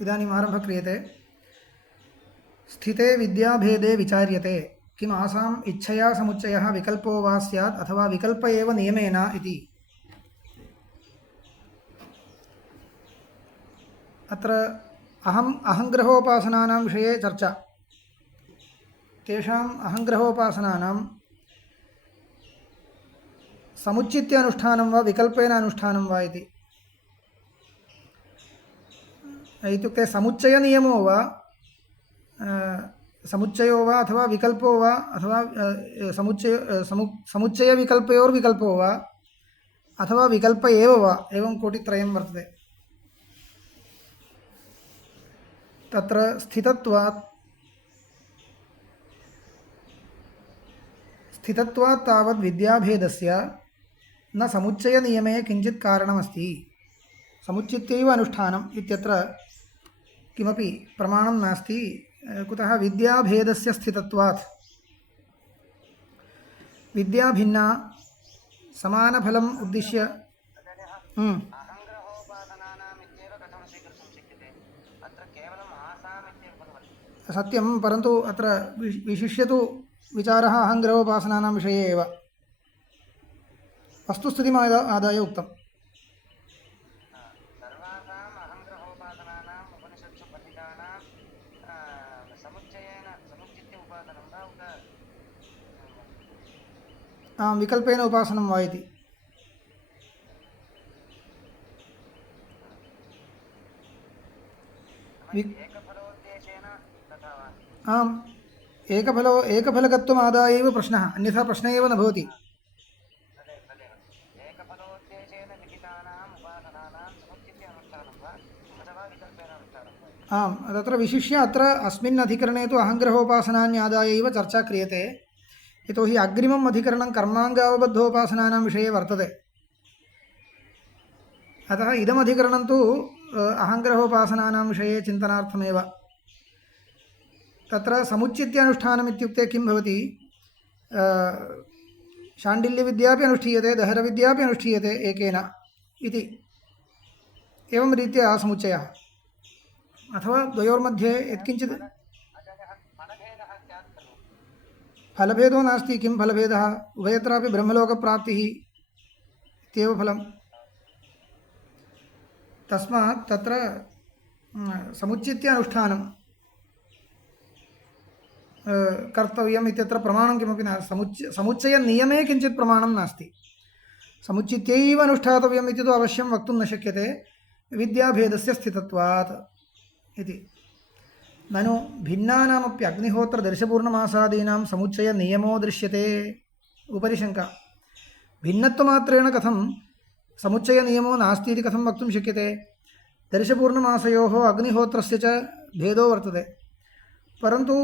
इदानीम् आरम्भः क्रियते। स्थिते विद्याभेदे विचार्यते किम् आसाम् इच्छया समुच्चयः विकल्पो वा स्यात् अथवा विकल्प एव नियमेन इति। अत्र अहङ्ग्रहोपासनानां विषये चर्चा। तेषाम् अहङ्ग्रहोपासनानां समुच्चित्य अनुष्ठानं वा विकल्पेन अनुष्ठानं वा इति। इत्युक्ते समुच्चयनियमो वा समुच्चयो वा अथवा विकल्पो वा अथवा समुच्चयविकल्पयोर्विकल्पो वा अथवा विकल्प एव वा एवं कोटित्रयं वर्तते। तत्र स्थितत्वात् तावद् विद्याभेदस्य न समुच्चयनियमे किञ्चित् कारणमस्ति। समुच्चित्यैव अनुष्ठानम् इत्यत्र किमपि प्रमाणं नास्ति। कुतः? विद्याभेदस्य स्थितत्वात्। विद्या भिन्ना समानफलम् उद्दिश्य सत्यं, परन्तु अत्र विशिष्य तु विचारः अहङ्ग्रहोपासनानां विषये एव। वस्तुस्थितिम् आदाय उक्तम्। विकल्पेन उपासनं वा इति। आम्, एकफलकत्वम् आदाय एव प्रश्नः, अन्यथा प्रश्नः एव न भवति। आम्, तत्र विशिष्य अत्र अस्मिन् अधिकरणे तु अहङ्ग्रहोपासनान्यादाय एव चर्चा क्रियते। यतोहि अग्रिमम् अधिकरणं कर्माङ्गावबद्धोपासनानां विषये वर्तते। अतः इदमधिकरणं तु अहङ्ग्रहोपासनानां विषये चिन्तनार्थमेव। तत्र समुच्चित्यानुष्ठानम् इत्युक्ते किं भवति? शाण्डिल्यविद्यापि अनुष्ठीयते, दहरविद्यापि अनुष्ठीयते एकेन इति। एवं रीत्या समुच्चयः। अथवा द्वयोर्मध्ये यत्किञ्चित् फलभेदो नास्ति। किं फलभेदः? उभयत्रापि ब्रह्मलोकप्राप्तिः इत्येव फलम्। तस्मात् तत्र समुच्चित्य अनुष्ठानं कर्तव्यम् इत्यत्र प्रमाणं किमपि नास्ति। समुच्चयनियमे किञ्चित् प्रमाणं नास्ति। समुच्चित्यैव अनुष्ठातव्यम् इति तु अवश्यं वक्तुं न शक्यते विद्याभेदस्य स्थितत्वात् इति। ननु भिन्नानामपि अग्निहोत्रदर्शपूर्णमासादीनां समुच्चयनियमो दृश्यते। उपरि शङ्का। भिन्नत्वमात्रेण कथं समुच्चयनियमो नास्ति इति कथं वक्तुं शक्यते? दर्शपूर्णमासयोः अग्निहोत्रस्य च भेदो वर्तते। परन्तु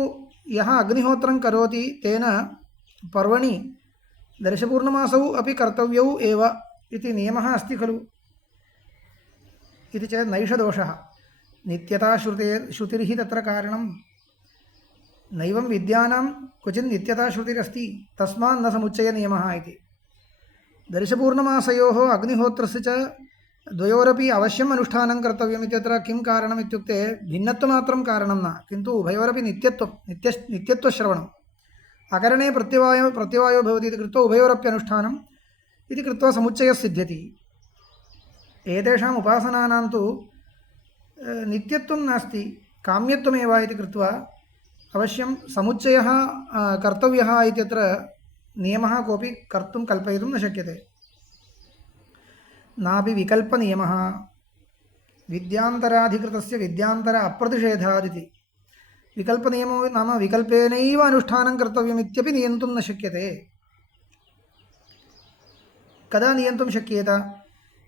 यः अग्निहोत्रं करोति तेन पर्वणि दर्शपूर्णमासौ अपि कर्तव्यौ एव इति नियमः अस्ति खलु। इति चेत् नैष दोषः। नित्यता श्रुतिर्हि तत्र कारणं। नैवं विद्यानां क्वचित् नित्यता श्रुतिरस्ति, तस्मात् न समुच्चयनियमः इति। दर्शपूर्णमासयोः अग्निहोत्रस्य च द्वयोरपि अवश्यम् अनुष्ठानं कर्तव्यम् इत्यत्र किं कारणम् इत्युक्ते भिन्नत्वमात्रं कारणं न, किन्तु उभयोरपि नित्यत्वश्रवणम्। अकरणे प्रत्यवायो भवति इति कृत्वा उभयोरप्यनुष्ठानम् इति कृत्वा समुच्चयः सिद्ध्यति। एतेषाम् उपासनानां तु नित्यत्वं नास्ति, काम्यत्वमेव इति कृत्वा अवश्यं समुच्चयः कर्तव्यः इत्यत्र नियमः कोऽपि कर्तुं कल्पयितुं न शक्यते। नापि विकल्पनियमः विद्यान्तराधिकृतस्य विद्यान्तर अप्रतिषेधादिति। विकल्पनियमो नाम विकल्पेनैव अनुष्ठानं कर्तव्यमित्यपि नियन्तुं न शक्यते। कदा नियन्तुं शक्येत?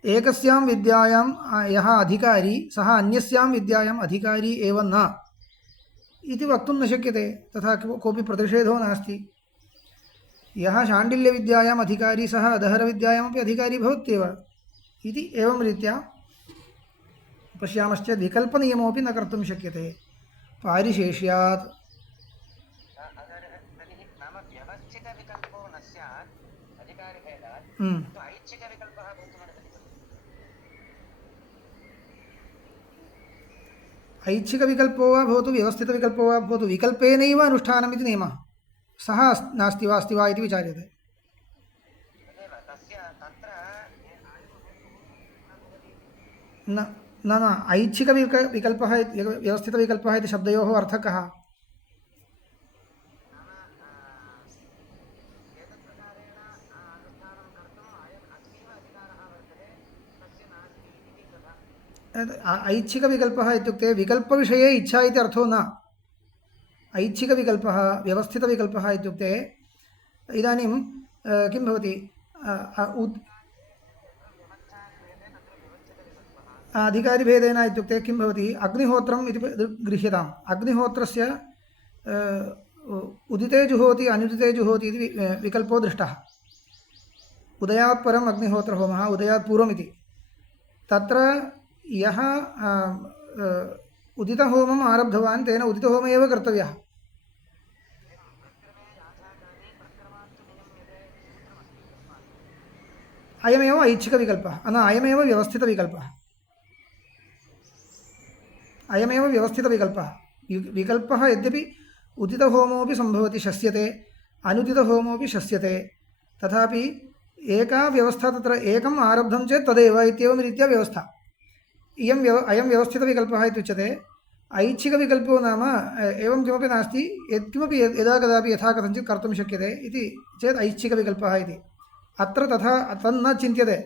एकस्यां विद्यायां यः अधिकारी सः अन्यस्यां विद्यायाम् अधिकारी एव न इति वक्तुं न शक्यते। तथा कोऽपि प्रतिषेधो नास्ति। यः शाण्डिल्यविद्यायाम् अधिकारी सः दहरविद्यायामपि अधिकारी भवत्येव इति। एवं रीत्या पश्यामश्चेत् विकल्पनियमोऽपि न कर्तुं शक्यते पारिशेष्यात्। ऐच्छिकविकल्पो वा भवतु व्यवस्थितविकल्पो वा भवतु विकल्पेनैव अनुष्ठानम् इति नियमः सः नास्ति वा अस्ति वा इति विचार्यते। न न न ऐच्छिकविकल्पः व्यवस्थितविकल्पः इति शब्दयोः अर्थः कः? ऐच्छिकविकल्पः इत्युक्ते विकल्पविषये इच्छा इति अर्थो न। ऐच्छिकविकल्पः व्यवस्थितविकल्पः इत्युक्ते इदानीं किं भवति अधिकारिभेदेन इत्युक्ते किं भवति अग्निहोत्रम् इति गृह्यताम्। अग्निहोत्रस्य उदिते जुहोति अनुदिते जुहोति इति विकल्पो दृष्टः। उदयात् परम् अग्निहोत्रहोमः उदयात् पूर्वमिति। तत्र यः उदितहोमम् आरब्धवान् तेन उदितहोम एव कर्तव्यः। अयमेव ऐच्छिकविकल्पः न अयमेव व्यवस्थितविकल्पः। अयमेव व्यवस्थितविकल्पः। विकल्पः यद्यपि उदितहोमोऽपि सम्भवति शस्यते अनुदितहोमोऽपि शस्यते तथापि एका व्यवस्था तत्र एकम् आरब्धं चेत् तदेव इत्येवं रीत्या व्यवस्था। अयं व्यवस्थितविकल्पः इत्युच्यते। ऐच्छिकविकल्पो नाम एवं किमपि नास्ति यत्किमपि यदा कदापि यथा कथञ्चित् कर्तुं शक्यते इति चेत् ऐच्छिकविकल्पः इति। अत्र तथा तन्न चिन्त्यते।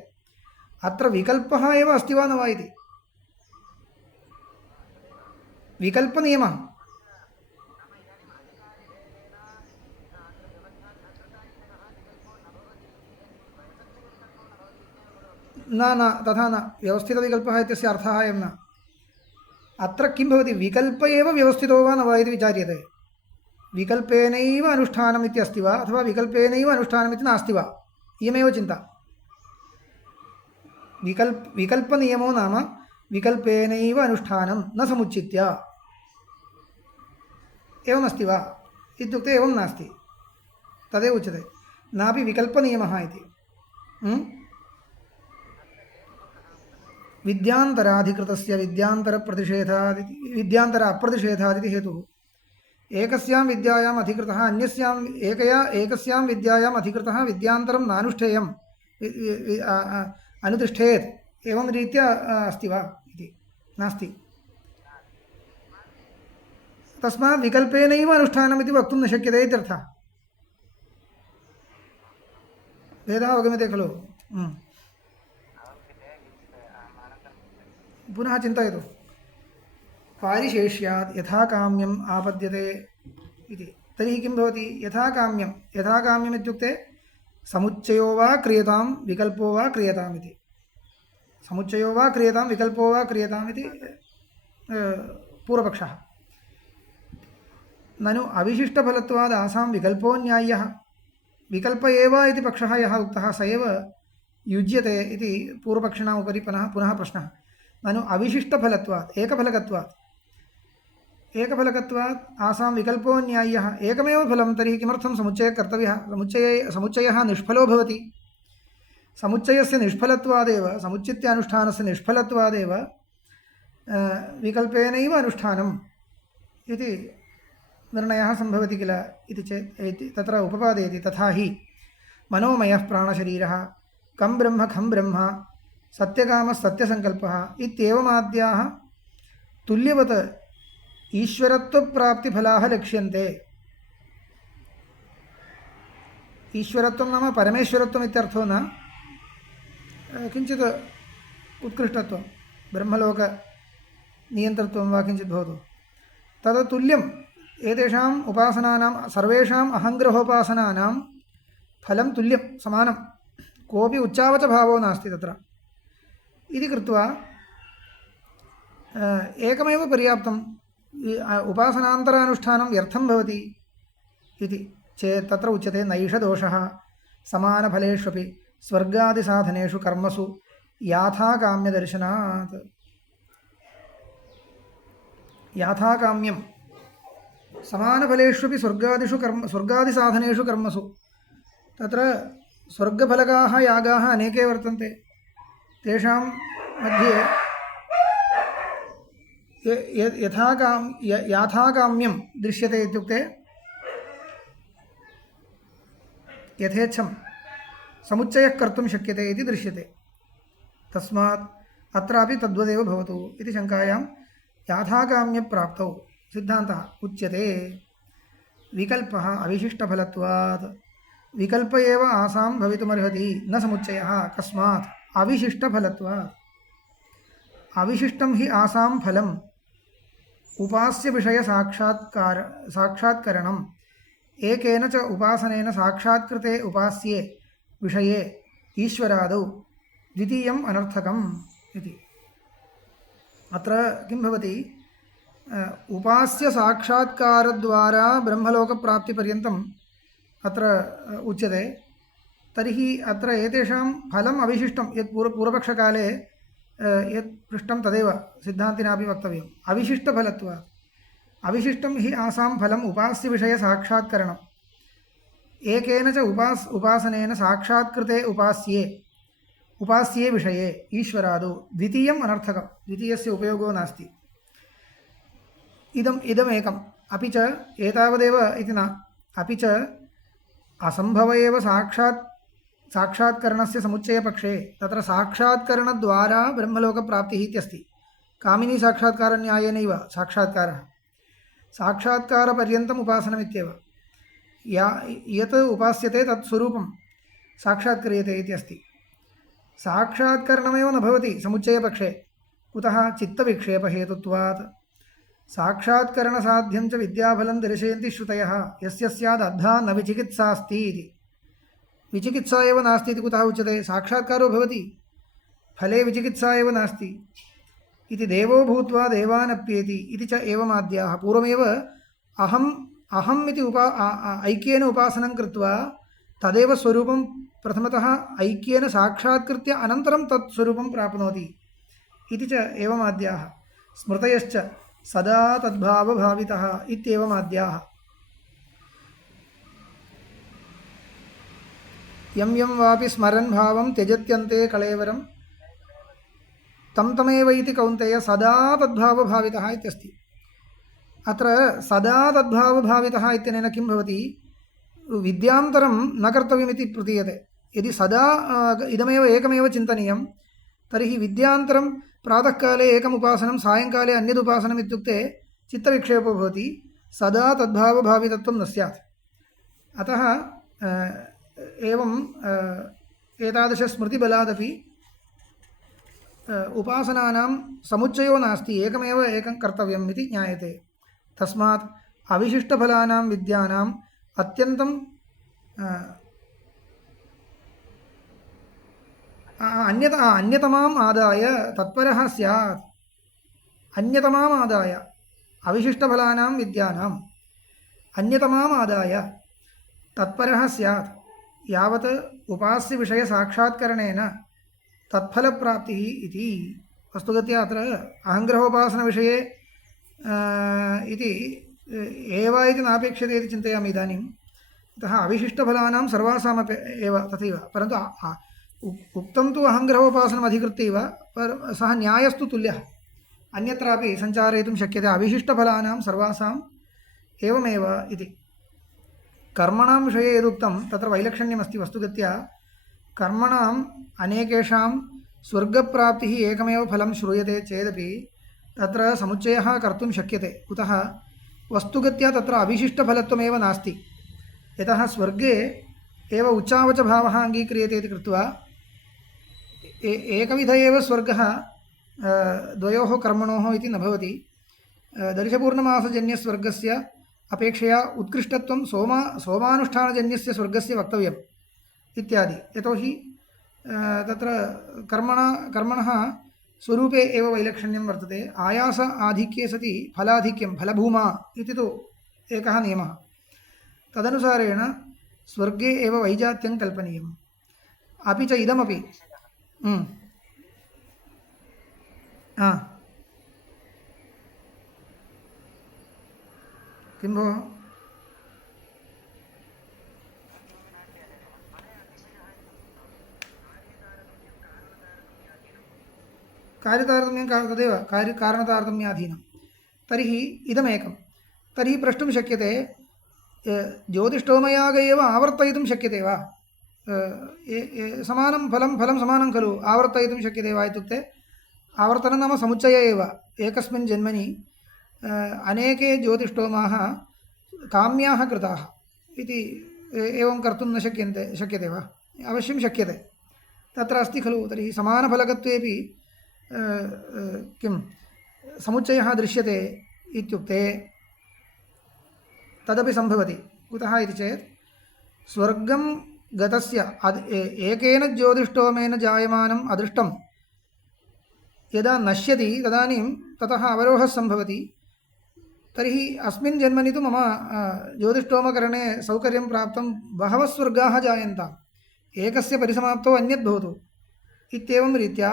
अत्र विकल्पः एव अस्ति वा न वा इति विकल्पनियमः। न न तथा न व्यवस्थितविकल्पः इत्यस्य अर्थः अयं न। अत्र किं भवति विकल्प एव व्यवस्थितो वा न वा इति विचार्यते। विकल्पेनैव अनुष्ठानम् इति अस्ति वा अथवा विकल्पेनैव अनुष्ठानम् इति नास्ति वा इयमेव चिन्ता। विकल्पनियमो नाम विकल्पेनैव अनुष्ठानं न समुचित्य एवमस्ति वा इत्युक्ते एवं नास्ति तदेव उच्यते। नापि विकल्पनियमः इति विद्यान्तराधिकृतस्य विद्यान्तर अप्रतिषेधादिति हेतुः। एकस्यां विद्यायाम् अधिकृतः अन्यस्याम् एकस्यां विद्यायाम् अधिकृतः विद्यान्तरं नानुष्ठेयम् अनुतिष्ठेत् एवं रीत्या अस्ति वा इति नास्ति। तस्मात् विकल्पेनैव अनुष्ठानम् इति वक्तुं न शक्यते इत्यर्थः। भेदः अवगम्यते खलु? पुनः चिन्तयतु। पारिशेष्यात् यथा काम्यम् आपद्यते इति। तर्हि किं भवति? यथा काम्यम् इत्युक्ते समुच्चयो वा क्रियतां विकल्पो वा क्रियताम् इति। समुच्चयो वा क्रियतां विकल्पो वा क्रियताम् इति पूर्वपक्षः। ननु अविशिष्टफलत्वाद् आसां विकल्पो न्याय्यः। विकल्प एव इति पक्षः यः उक्तः स एव युज्यते इति पूर्वपक्षिणाम् उपरि पुनः प्रश्नः। ननु अविशिष्टफलत्वात् एकफलकत्वात् आसां विकल्पो न्याय्यः। एकमेव फलं तर्हि किमर्थं समुच्चयः कर्तव्यः? समुच्चयः निष्फलो भवति। समुच्चयस्य निष्फलत्वादेव समुच्चित्यानुष्ठानस्य निष्फलत्वादेव विकल्पेनैव अनुष्ठानम् इति निर्णयः सम्भवति किल इति चेत् तत्र उपपादयति। तथा हि मनोमयः प्राणशरीरः कं ब्रह्म सत्यकामः सत्यसङ्कल्पः इत्येवमाद्याः तुल्यवत् ईश्वरत्वप्राप्तिफलाः लक्ष्यन्ते। ईश्वरत्वं नाम परमेश्वरत्वम् इत्यर्थो न किञ्चित् उत्कृष्टत्वं ब्रह्मलोकनियन्तृत्वं वा किञ्चित् भवतु। तद् तुल्यम् एतेषाम् उपासनानां सर्वेषाम् अहङ्ग्रहोपासनानां फलं तुल्यं समानं कोऽपि उच्चावचभावो नास्ति तत्र इति कृत्वा एकमेव पर्याप्तं। उपासनान्तरानुष्ठानं व्यर्थं भवति इति चेत् तत्र उच्यते नैष दोषः समानफलेष्वपि स्वर्गादिसाधनेषु कर्मसु याथाकाम्यदर्शनात्। याथाकाम्यं समानफलेष्वपि स्वर्गादिसाधनेषु कर्मसु तत्र स्वर्गफलकाः यागाः अनेके वर्तन्ते। तेषां मध्ये याथाकाम्यं दृश्यते इत्युक्ते यथेच्छं समुच्चयः कर्तुं शक्यते इति दृश्यते। तस्मात् अत्रापि तद्वदेव भवतु इति शङ्कायां याथाकाम्यप्राप्तौ सिद्धान्तः उच्यते। विकल्पः अविशिष्टफलत्वात् विकल्प एव आसां भवितुमर्हति न समुच्चयः। कस्मात्? अविशिष्टफलत्वात्। अविशिष्टं हि आसां फलम् उपास्य विषय साक्षात्करणम् एकेन च उपासनेन साक्षात्कृते उपास्ये विषये ईश्वरादौ द्वितीयम् अनर्थकम् इति। अत्र किं भवति, उपास्य साक्षात्कारद्वारा ब्रह्मलोकप्राप्तिपर्यन्तम् अत्र उच्यते। तर्हि अत्र एतेषां फलम् अविशिष्टं, यत् पूर्वपक्षकाले यत् पृष्टं तदेव सिद्धान्तिनापि वक्तव्यम्। अविशिष्टफलत्वात् अविशिष्टं हि आसां फलम् उपास्य विषय साक्षात्करणम् एकेन च उपासनेन साक्षात्कृते उपास्ये विषये ईश्वरादौ द्वितीयम् अनर्थकं। द्वितीयस्य उपयोगो नास्ति। इदमेकम्। अपि च एतावदेव इति न, अपि च असम्भव एव साक्षात्करणस्य समुच्चयपक्षे तत्र साक्षात्करणद्वारा ब्रह्मलोकप्राप्तिः इत्यस्ति। कामिनी साक्षात्कारन्यायेनैव साक्षात्कारः साक्षात्कारपर्यन्तम् उपासनमित्येव। यत् उपास्यते तत् स्वरूपं साक्षात्क्रियते इति अस्ति। साक्षात्करणमेव न भवति समुच्चयपक्षे। कुतः? चित्तविक्षेपहेतुत्वात्। साक्षात्करणसाध्यं च विद्याफलं दर्शयन्ति श्रुतयः यस्य स्याद् अद्धा न विचिकित्सास्ति इति। विचिकित्सा एव नास्ति इति कुतः उच्यते? साक्षात्कारो भवति, फले विचिकित्सा एव नास्ति इति। देवो भूत्वा देवानप्येति इति च एवमाद्याः। पूर्वमेव अहम् इति ऐक्येन उपासनं कृत्वा तदेव स्वरूपं प्रथमतः ऐक्येन साक्षात्कृत्य अनन्तरं तत् स्वरूपं प्राप्नोति इति च एवमाद्याः। स्मृतयश्च सदा तद्भावभावितः इत्येवमाद्याः। यं यं वापि स्मरन् भावं त्यजत्यन्ते कलेवरं तं तमेव इति कौन्तेय सदा तद्भावभावितः इत्यस्ति। अत्र सदा तद्भावभावितः इत्यनेन किं भवति? विद्यान्तरं न कर्तव्यमिति प्रतीयते। यदि सदा इदमेव एकमेव चिन्तनीयं तर्हि विद्यान्तरं प्रातःकाले एकम् उपासनं सायङ्काले अन्यदुपासनम् इत्युक्ते चित्तविक्षेपो भवति। सदा तद्भावभावितत्वं न स्यात्। अतः एवं एतादृशस्मृतिबलादपि उपासनानां समुच्चयो नास्ति, एकमेव एकं कर्तव्यम् इति ज्ञायते। तस्मात् अविशिष्टफलानां विद्यानाम् अत्यन्तं अन्यतमाम् आदाय तत्परः स्यात्। अन्यतमाम् आदाय अविशिष्टफलानां विद्यानाम् अन्यतमाम् आदाय तत्परः स्यात्। यावत् उपास्य विषय साक्षात्करणेन तत्फलप्राप्तिः इति। वस्तुगत्या अत्र अहङ्ग्रहोपासनविषये इति एव इति नापेक्ष्यते इति चिन्तयामि इदानीम्। अतः अविशिष्टफलानां सर्वासामपि एव तथैव, परन्तु उक्तं तु अहङ्ग्रहोपासनम् अधिकृत्य एव, सः न्यायस्तु तुल्यः। अन्यत्रापि सञ्चारयितुं शक्यते अविशिष्टफलानां सर्वासाम् एवमेव इति। कर्मणां विषये यदुक्तं तत्र वैलक्षण्यमस्ति। वस्तुगत्या कर्मणाम् अनेकेषां स्वर्गप्राप्तिः एकमेव फलं श्रूयते चेदपि तत्र समुच्चयः कर्तुं शक्यते। कुतः? वस्तुगत्या तत्र अविशिष्टफलत्वमेव नास्ति। यतः स्वर्गे एव उच्चावचभावः अङ्गीक्रियते इति कृत्वा एकविध एव स्वर्गः द्वयोः कर्मणोः इति न भवति। दर्शपूर्णमासजन्यस्वर्गस्य अपेक्षया उत्कृष्टत्वं सोमानुष्ठानजन्यस्य स्वर्गस्य वक्तव्यम् इत्यादि। यतोहि तत्र कर्मणः स्वरूपे एव वैलक्षण्यं वर्तते। आयास आधिक्ये सति फलाधिक्यं फलभूमा इति तु एकः नियमः। तदनुसारेण स्वर्गे एव वैजात्यं कल्पनीयम्। अपि च इदमपि किं भोः? कार्यतारतम्यं तदेव कारणतारतम्याधीनं। तर्हि इदमेकं तर्हि प्रष्टुं शक्यते ज्योतिष्ठोमयाग एव आवर्तयितुं शक्यते वा समानं फलं समानं खलु आवर्तयितुं शक्यते वा इत्युक्ते आवर्तनं नाम समुच्चय एव एकस्मिन् जन्मनि अनेके ज्योतिष्ठोमाः काम्याः कृताः इति एवं कर्तुं न शक्यते वा अवश्यं शक्यते तत्र अस्ति खलु तर्हि समानफलकत्वेपि किं समुच्चयः दृश्यते इत्युक्ते तदपि सम्भवति कुतः इति चेत् स्वर्गं गतस्य एकेन ज्योतिष्ठोमेन जायमानम् अदृष्टं यदा नश्यति तदानीं ततः अवरोहः सम्भवति तर्हि अस्मिन् जन्मनि तु मम ज्योतिष्ठोमकरणे सौकर्यं प्राप्तं बहवः स्वर्गाः जायन्ताम् एकस्य परिसमाप्तौ अन्यद् भवतु इत्येवं रीत्या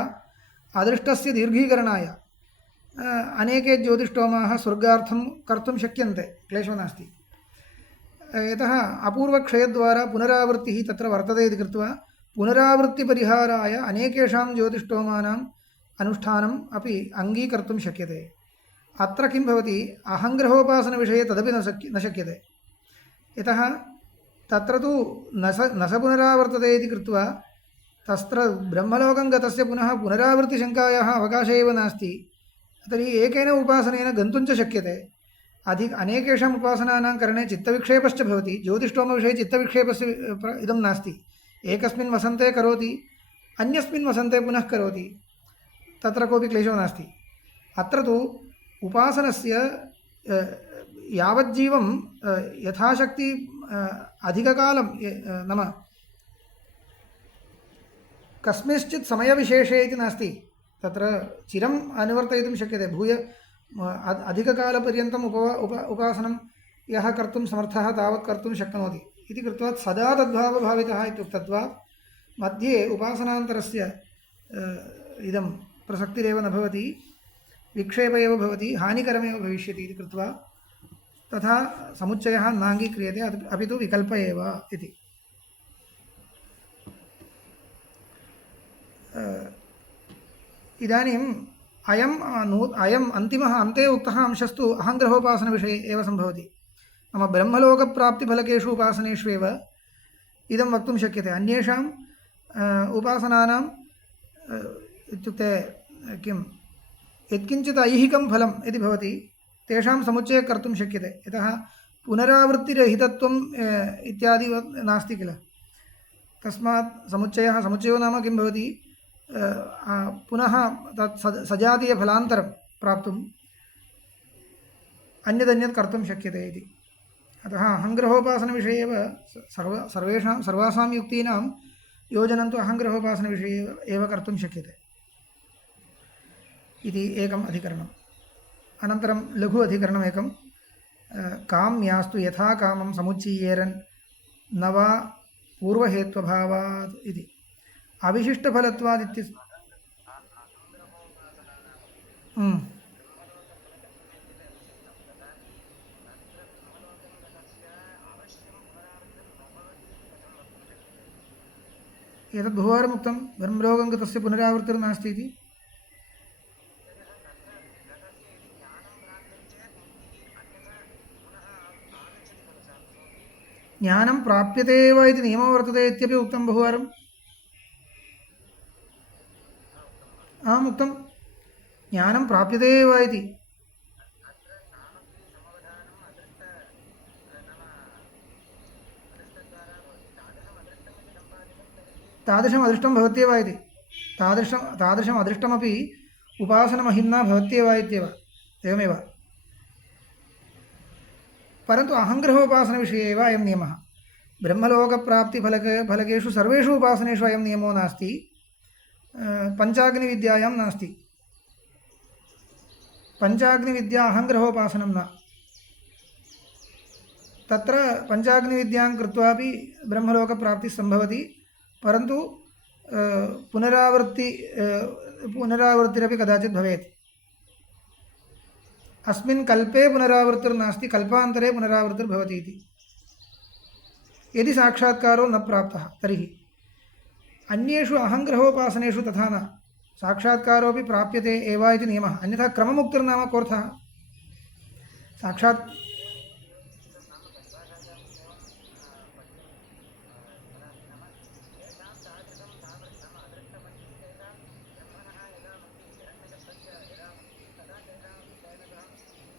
अदृष्टस्य दीर्घीकरणाय अनेके ज्योतिष्ठोमाः स्वर्गार्थं कर्तुं शक्यन्ते क्लेशो नास्ति यतः अपूर्वक्षयद्वारा पुनरावृत्तिः तत्र वर्तते इति कृत्वा पुनरावृत्तिपरिहाराय अनेकेषां ज्योतिष्ठोमानाम् अनुष्ठानम् अपि अङ्गीकर्तुं शक्यते अत्र किं भवति अहङ्ग्रहोपासनविषये तदपि न शक्यते यतः तत्र तु न स पुनरावर्तते इति कृत्वा तत्र ब्रह्मलोकं गतस्य पुनः पुनरावृत्तिशङ्कायाः अवकाशः एव नास्ति तर्हि एकेन उपासनेन गन्तुं च शक्यते अनेकेषाम् उपासनानां करणे चित्तविक्षेपश्च भवति ज्योतिष्ठोमविषये चित्तविक्षेपस्य इदं नास्ति एकस्मिन् वसन्ते करोति अन्यस्मिन् वसन्ते पुनः करोति तत्र कोऽपि क्लेशो नास्ति अत्र तु उपासनस्य यावज्जीवं यथाशक्ति अधिककालं नाम कस्मिंश्चित् समयविशेषे इति नास्ति तत्र चिरम् अनुवर्तयितुं शक्यते भूय अधिककालपर्यन्तम् उपासनं यः कर्तुं समर्थः तावत् कर्तुं शक्नोति इति कृत्वा सदा तद्भावभावितः इत्युक्तत्वात् मध्ये उपासनान्तरस्य इदं प्रसक्तिरेव न भवति विक्षेप एव भवति हानिकरमेव भविष्यति इति कृत्वा तथा समुच्चयः नाङ्गीक्रियते अपि तु विकल्प एव इति इदानीम् अयम् अन्तिमः अन्ते उक्तः अंशस्तु अहङ्ग्रहोपासनविषये एव सम्भवति नाम ब्रह्मलोकप्राप्तिफलकेषु उपासनेष्वेव इदं वक्तुं शक्यते अन्येषाम् उपासनानाम् इत्युक्ते किं यत्किञ्चित् ऐहिकं फलम् इति भवति तेषां समुच्चयः कर्तुं शक्यते यतः पुनरावृत्तिरहितत्वम् इत्यादि नास्ति किल तस्मात् समुच्चयो नाम किं भवति पुनः तत् सजातीयफलान्तरं प्राप्तुम् अन्यदन्यत् कर्तुं शक्यते इति अतः अहङ्ग्रहोपासनविषये एव सर्वासां युक्तीनां योजनं तु अहङ्ग्रहोपासनविषये एव कर्तुं शक्यते इति एकम् अधिकरणम् अनन्तरं लघु अधिकरणमेकं काम्यास्तु यथा कामं समुच्चीयेरन् न वा पूर्वहेत्वभावात् इति अविशिष्टफलत्वात् एतद् बहुवारम् उक्तं ब्रह्मलोकं गतस्य पुनरावृत्तिर्नास्ति इति ज्ञानं प्राप्यते एव इति नियमो वर्तते इत्यपि उक्तं बहुवारम् आम् उक्तं ज्ञानं प्राप्यते एव इति तादृशम् अदृष्टं भवत्येव इति तादृशम् अदृष्टमपि उपासनमहिम्ना भवत्येव इत्येव एवमेव परन्तु अहङ्ग्रहोपासनविषये एव अयं नियमः ब्रह्मलोकप्राप्तिफलकेषु सर्वेषु उपासनेषु अयं नियमो नास्ति पञ्चाग्निविद्यायां नास्ति पञ्चाग्निविद्या अहङ्ग्रहोपासनं न तत्र पञ्चाग्निविद्यां कृत्वापि ब्रह्मलोकप्राप्तिः सम्भवति परन्तु पुनरावृत्तिरपि कदाचित् भवेत् अस्मिन् कल्पे पुनरावृत्तिर्नास्ति कल्पान्तरे पुनरावृत्तिर्भवति इति यदि साक्षात्कारो न प्राप्तः तर्हि अन्येषु अहङ्ग्रहोपासनेषु तथा न साक्षात्कारोऽपि प्राप्यते एव इति नियमः अन्यथा क्रममुक्तिर्नाम कोऽर्थः साक्षात्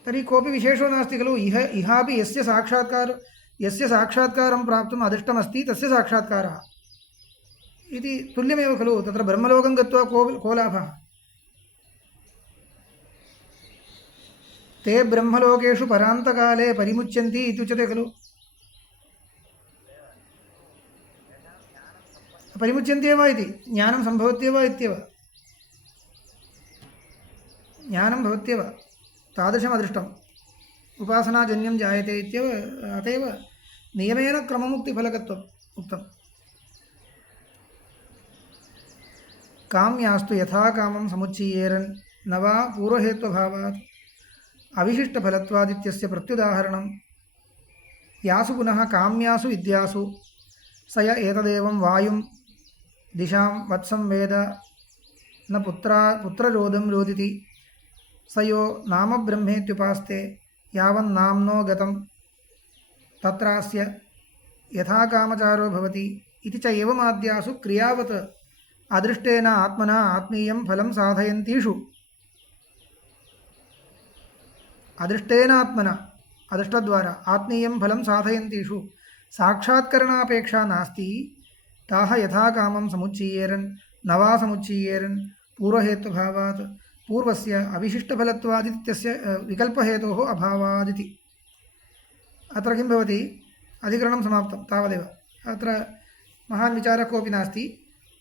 तर्हि कोऽपि विशेषो नास्ति खलु इहापि यस्य साक्षात्कारं प्राप्तुम् अदृष्टमस्ति तस्य साक्षात्कारः इति तुल्यमेव खलु। तत्र ब्रह्मलोकं गत्वा को लाभः? ते ब्रह्मलोकेषु परान्तकाले परिमुच्यन्ति इत्युच्यते खलु। परिमुच्यन्त्येव इति ज्ञानं सम्भवत्येव इत्येव, ज्ञानं भवत्येव, तादृशम् अदृष्टम् उपासनाजन्यं जायते इत्येव। अत एव नियमेन क्रममुक्तिफलकत्वम् उक्तम्। काम्यास्तु यथा कामं समुच्चीयेरन् न वा पूर्वहेत्वभावात् अविशिष्टफलत्वादित्यस्य प्रत्युदाहरणं। यासु पुनः काम्यासु विद्यासु स य एतदेवं वायुं दिशां वत्सं वेद न पुत्ररोधं रोदिति स यो नाम ब्रह्मेत्युपास्ते यावन्नाम्नो गतं तत्रास्य यथा कामचारो भवति इति च एवमाद्यासु क्रियावत् अदृष्टेन आत्मना आत्मीयं फलं साधयन्तीषु अदृष्टेन आत्मना अदृष्टद्वारा आत्मीयं फलं साधयन्तीषु साक्षात्करणापेक्षा नास्ति। ताः यथा कामं समुच्चीयेरन् न वा समुच्चीयेरन् पूर्वहेतुभावात् पूर्वस्य अविशिष्टफलत्वादित्यस्य विकल्पहेतोः अभावादिति। अत्र किं भवति? अधिकरणं समाप्तं तावदेव। अत्र महान् विचारः कोऽपि नास्ति।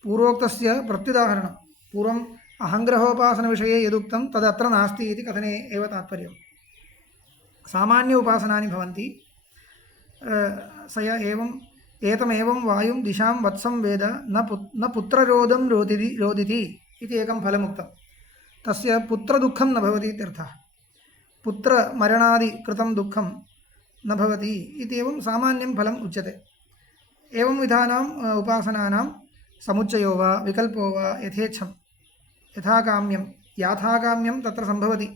पूर्वोक्तस्य प्रत्युदाहरणं, पूर्वम् अहङ्ग्रहोपासनविषये यदुक्तं तदत्र नास्ति इति कथने एव तात्पर्यं। सामान्य उपासनानि भवन्ति। स य एतमेवं वायुं दिशां वत्सं वेद न पुत्ररोधं रोदिति इति एकं फलमुक्तं। तस्य पुत्रदुःखं न भवति इत्यर्थः। पुत्रमरणादि कृतं दुःखं न भवति इत्येवं सामान्यं फलम् उच्यते। एवं विधानाम् उपासनानां समुच्चयो वा विकल्पो वा यथेच्छं यथाकाम्यं याथाकाम्यं तत्र सम्भवति।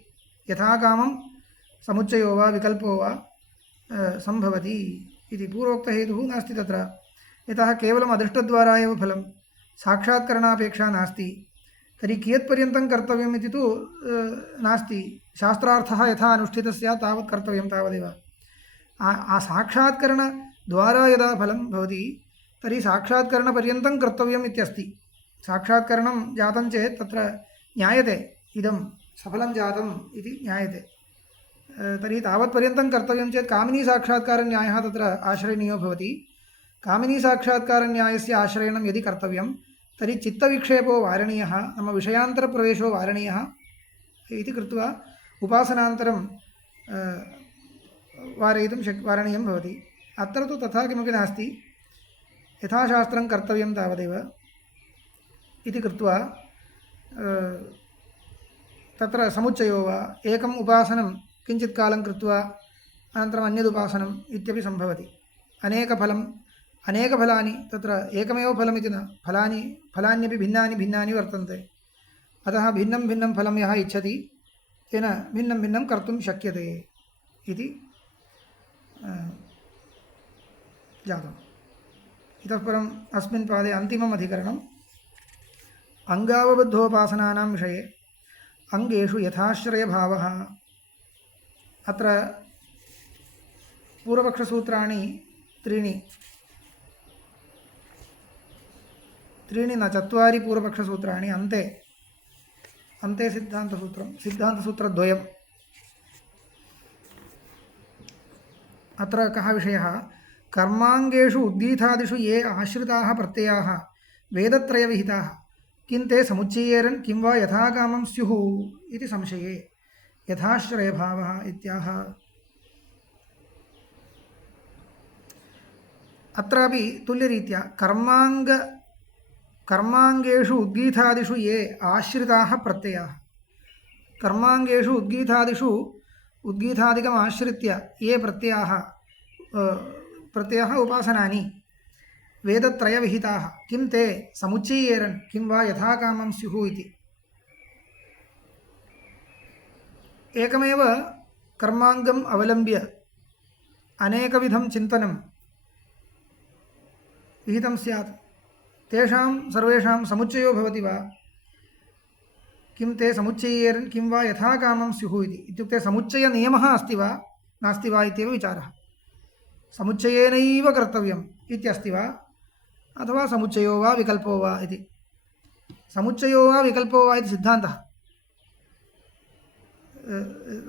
यथाकामं समुच्चयो वा विकल्पो वा सम्भवति इति पूर्वोक्तहेतुः नास्ति तत्र। यतः केवलम् अदृष्टद्वारा एव फलं, साक्षात्करणापेक्षा नास्ति। तर्हि कियत्पर्यन्तं कर्तव्यम् इति तु नास्ति। शास्त्रार्थः यथा अनुष्ठितः स्यात् तावत् कर्तव्यं तावदेव। साक्षात्करणद्वारा यदा फलं भवति तर्हि साक्षात्करणपर्यन्तं कर्तव्यम् इत्यस्ति। साक्षात्करणं जातं चेत् तत्र ज्ञायते इदं सफलं जातम् इति ज्ञायते। तर्हि तावत्पर्यन्तं कर्तव्यं चेत् कामिनी साक्षात्कारन्यायः तत्र आश्रयणीयो भवति। कामिनी साक्षात्कारन्यायस्य आश्रयणं यदि कर्तव्यं तर्हि चित्तविक्षेपो वारणीयः, नाम विषयान्तरप्रवेशो वारणीयः इति कृत्वा उपासनान्तरं वारणीयं भवति। अत्र तु तथा किमपि नास्ति। यथाशास्त्रं कर्तव्यं तावदेव इति कृत्वा तत्र समुच्चयो वा एकम् उपासनं किञ्चित् कालं कृत्वा अनन्तरम् अन्यदुपासनम् इत्यपि सम्भवति। अनेकफलानि तत्र एकमेव फलमिति न, फलान्यपि भिन्नानि वर्तन्ते। अतः भिन्नं भिन्नं फलं यः इच्छति तेन भिन्नं भिन्नं कर्तुं शक्यते इति जातम्। इतः परम् अस्मिन् पादे अन्तिमम् अधिकरणम् अङ्गावबद्धोपासनानां विषये। अङ्गेषु यथाश्रयभावः। अत्र पूर्वपक्षसूत्राणि त्रीणि न चत्वारि पूर्वपक्षसूत्राणि, अन्ते सिद्धान्तसूत्रद्वयम्। अत्र कः विषयः? कर्माङ्गेषु उद्गीतादिषु ये आश्रिताः प्रत्ययाः वेदत्रयविहिताः किं ते समुच्चयेरन् किं वा यथाकामं स्युः इति संशये यथाश्रयभावः इत्याह। अत्रापि तुल्यरीत्या कर्माङ्गेषु उद्गीतादिषु ये आश्रिताः प्रत्ययाः, कर्माङ्गेषु उद्गीतादिकम् आश्रित्य ये प्रत्ययाः उपासनानि वेदत्रयविहिताः किं ते समुच्चयेरन् किं वा यथाकामं स्युः इति। एकमेव कर्माङ्गम् अवलम्ब्य अनेकविधं चिन्तनं विहितं स्यात् तेषां सर्वेषां समुच्चयो भवति वा किं ते समुच्चयेरन् किं वा यथा कामं स्युः इति इत्युक्ते समुच्चयनियमः अस्ति वा नास्ति वा इत्येव विचारः समुच्चयेनैव कर्तव्यम् इत्यस्ति वा अथवा समुच्चयो वा विकल्पो वा इति समुच्चयो वा विकल्पो वा इति सिद्धान्तः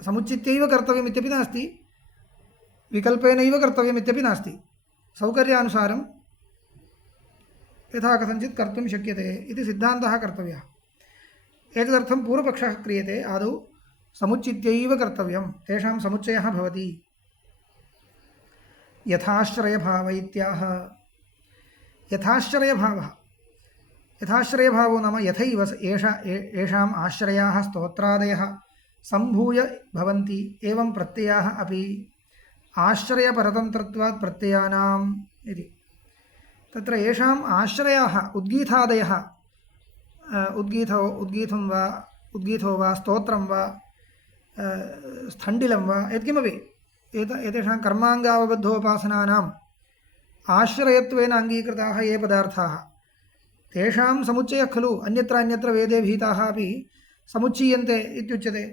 समुच्चित्यैव कर्तव्यम् इत्यपि नास्ति विकल्पेनैव कर्तव्यम् इत्यपि नास्ति सौकर्यानुसारं यथा कथञ्चित् कर्तुं शक्यते इति सिद्धान्तः कर्तव्यः एतदर्थं पूर्वपक्षः क्रियते आदौ समुच्चित्यैव कर्तव्यं तेषां समुच्चयः भवति यथाश्रयभाव इत्याह यथाश्रयभावः यथाश्रयभावो नाम यथैव येषाम् आश्रयाः स्तोत्रादयः सम्भूय भवन्ति एवं प्रत्ययाः अपि आश्रयपरतन्त्रत्वात् प्रत्ययानाम् इति तत्र येषाम् आश्रयाः उद्गीथादयः उद्गीथो वा स्तोत्रं वा स्थण्डिलं वा यत्किमपि एतेषां कर्माङ्गावबद्धोपासनानाम् आश्रयत्वेन अङ्गीकृताः ये पदार्थाः तेषां समुच्चयः खलु अन्यत्र वेदे भीताः अपि समुच्चीयन्ते इत्युच्यते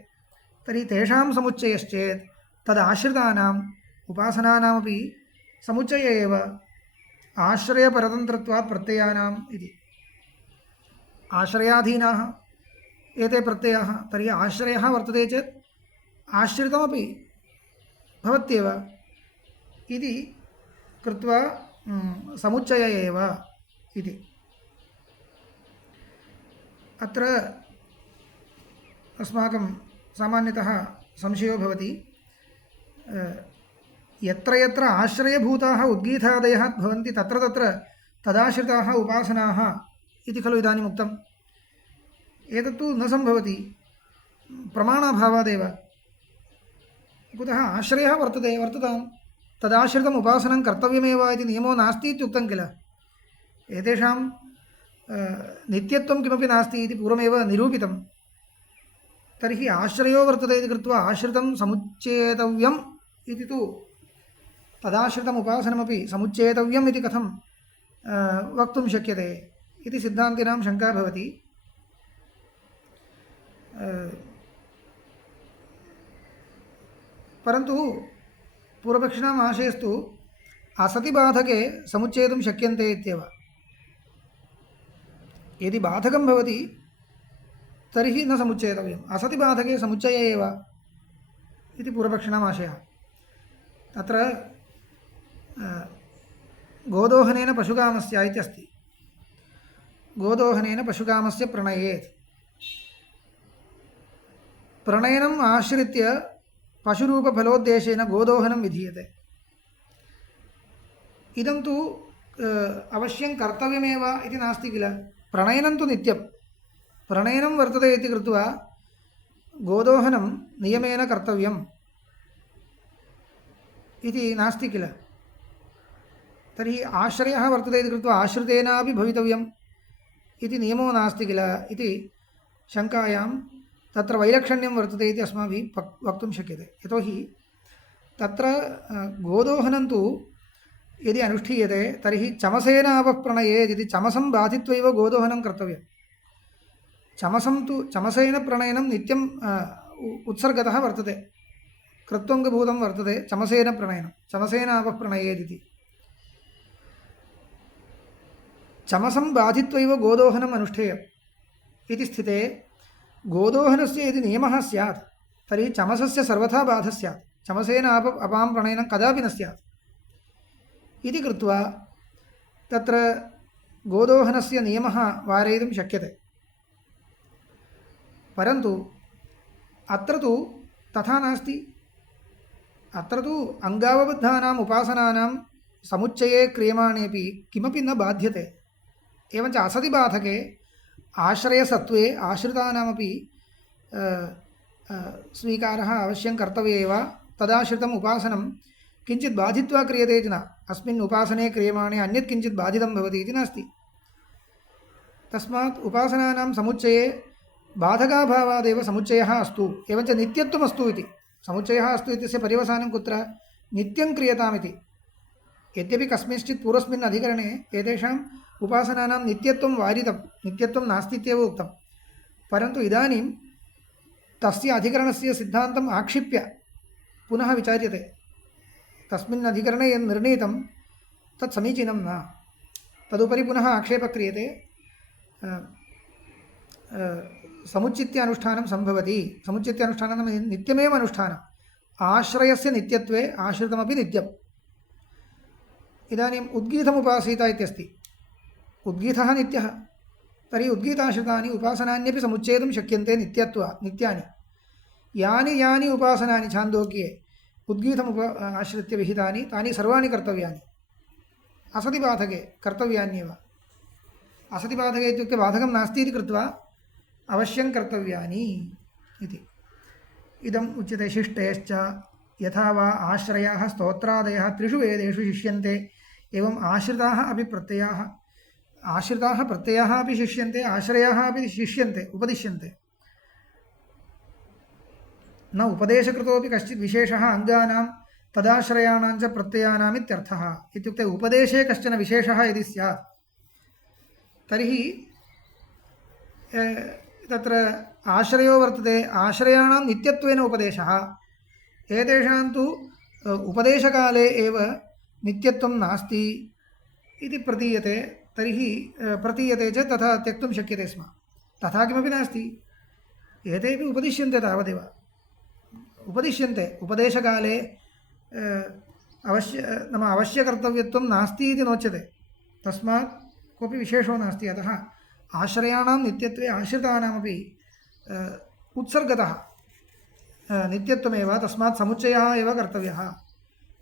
तर्हि तेषां समुच्चयश्चेत् तदाश्रितानाम् उपासनानामपि समुच्चय एव आश्रयपरतन्त्रत्वात् प्रत्ययानाम् इति आश्रयाधीनाः एते प्रत्ययाः तर्हि आश्रयः वर्तते चेत् आश्रितमपि भवत्येव इति कृत्वा समुच्चय एव इति अत्र अस्माकं सामान्यतः संशयो भवति यत्र यत्र आश्रयभूताः उद्गीतादयः भवन्ति तत्र तत्र तदाश्रिताः उपासनाः इति खलु इदानीम् उक्तम् एतत्तु न सम्भवति प्रमाणाभावादेव कुतः आश्रयः वर्ततां तदाश्रितम् उपासनं कर्तव्यमेव इति नियमो नास्ति इत्युक्तं किल एतेषां नित्यत्वं किमपि नास्ति इति पूर्वमेव निरूपितं तर्हि आश्रयो वर्तते इति कृत्वा आश्रितं समुच्चेतव्यम् इति तु तदाश्रितम् उपासनमपि समुच्चेतव्यम् इति कथं वक्तुं शक्यते इति सिद्धान्तिनां शङ्का भवति परन्तु पूर्वपक्षिणाम् आशयस्तु असति बाधके समुच्चेतुं शक्यन्ते इत्येव यदि बाधकं भवति तर्हि न समुच्चेतव्यम् असति बाधके समुच्चय एव इति पूर्वपक्षिणाम् आशयः तत्र गोदोहनेन पशुकामस्य इत्यस्ति गोदोहनेन पशुकामस्य प्रणयेत् प्रणयनम् आश्रित्य पशुरूपफलोद्देशेन गोदोहनं विधीयते इदं तु अवश्यं कर्तव्यमेव इति नास्ति किल प्रणयनं तु नित्यं प्रणयनं वर्तते इति कृत्वा गोदोहनं नियमेन कर्तव्यम् इति नास्ति किल तर्हि आश्रयः वर्तते इति कृत्वा आश्रितेनापि भवितव्यम् इति नियमो नास्ति किल इति शङ्कायां तत्र वैलक्षण्यं वर्तते इति अस्माभिः वक्तुं शक्यते यतोहि तत्र गोदोहनं तु यदि अनुष्ठीयते तर्हि चमसेनापः प्रणयेत् इति चमसं बाधित्वैव गोदोहनं कर्तव्यं चमसेन प्रणयनं नित्यम् उत्सर्गतः वर्तते कृत्वङ्गभूतं वर्तते चमसेन प्रणयनं चमसेनापः प्रणयेदिति चमसं बाधित्वैव गोदोहनम् अनुष्ठेयम् इति स्थिते गोदोहनस्य यदि नियमः स्यात् तर्हि चमसस्य सर्वथा बाधः स्यात् चमसेन अपां प्रणयनं कदापि न स्यात् इति कृत्वा तत्र गोदोहनस्य नियमः वारयितुं शक्यते परन्तु अत्र तु तथा नास्ति अत्र तु अङ्गावबद्धानाम् उपासनानां समुच्चये क्रियमाणेपि किमपि न बाध्यते एवञ्च असति बाधके आश्रयसत्त्वे आश्रितानामपि स्वीकारः अवश्यं कर्तव्य एव तदाश्रितम् उपासनं किञ्चित् बाधित्वा क्रियते इति न अस्मिन् उपासने क्रियमाणे अन्यत् किञ्चित् बाधितं भवति इति नास्ति तस्मात् उपासनानां समुच्चये बाधकाभावादेव समुच्चयः अस्तु एवञ्च नित्यत्वमस्तु इति समुच्चयः अस्तु इत्यस्य पर्यवसानं कुत्र नित्यं क्रियतामिति यद्यपि कस्मिंश्चित् पूर्वस्मिन् अधिकरणे एतेषाम् उपासनानां नित्यत्वं वारितं नित्यत्वं नास्ति इत्येव उक्तं परन्तु इदानीं तस्य अधिकरणस्य सिद्धान्तम् आक्षिप्य पुनः विचार्यते तस्मिन् अधिकरणे यत् निर्णीतं तत् समीचीनं न तदुपरि पुनः आक्षेपः क्रियते समुचित्य अनुष्ठानं सम्भवति समुचित्य अनुष्ठानं नाम नित्यमेव अनुष्ठानम् आश्रयस्य नित्यत्वे आश्रितमपि नित्यम् इदानीम् उद्गीतमुपासीत इत्यस्ति उद्गीतः नित्यः तर्हि उद्गीताश्रितानि उपासनान्यपि समुच्चेतुं शक्यन्ते नित्यानि यानि यानि उपासनानि छान्दोग्ये उद्गीतम् आश्रित्य विहितानि तानि सर्वाणि कर्तव्यानि असतिबाधके कर्तव्यान्येव असतिबाधके इत्युक्ते बाधकं नास्ति इति कृत्वा अवश्यं कर्तव्यानि इति इदम् उच्यते शिष्टेश्च यथा वा आश्रयाः स्तोत्रादयः त्रिषु वेदेषु शिष्यन्ते एवम् आश्रिताः प्रत्ययाः अपि शिष्यन्ते आश्रयाः अपि शिष्यन्ते उपदिश्यन्ते न उपदेशकृतोपि कश्चित् विशेषः अङ्गानां तदाश्रयाणां च प्रत्ययानाम् इत्यर्थः इत्युक्ते उपदेशे कश्चन विशेषः यदि स्यात् तर्हि तत्र आश्रयो वर्तते आश्रयाणां नित्यत्वेन उपदेशः एतेषां तु उपदेशकाले एव नित्यत्वं नास्ति इति प्रतीयते तर्हि प्रतीयते चेत् तथा त्यक्तुं शक्यते स्म तथा किमपि नास्ति एतेपि उपदिश्यन्ते तावदेव उपदिश्यन्ते उपदेशकाले अवश्यकर्तव्यत्वं नास्ति इति नोच्यते तस्मात् कोऽपि विशेषो नास्ति अतः आश्रयाणां नित्यत्वे आश्रितानामपि उत्सर्गतः नित्यत्वमेव तस्मात् समुच्चयः एव कर्तव्यः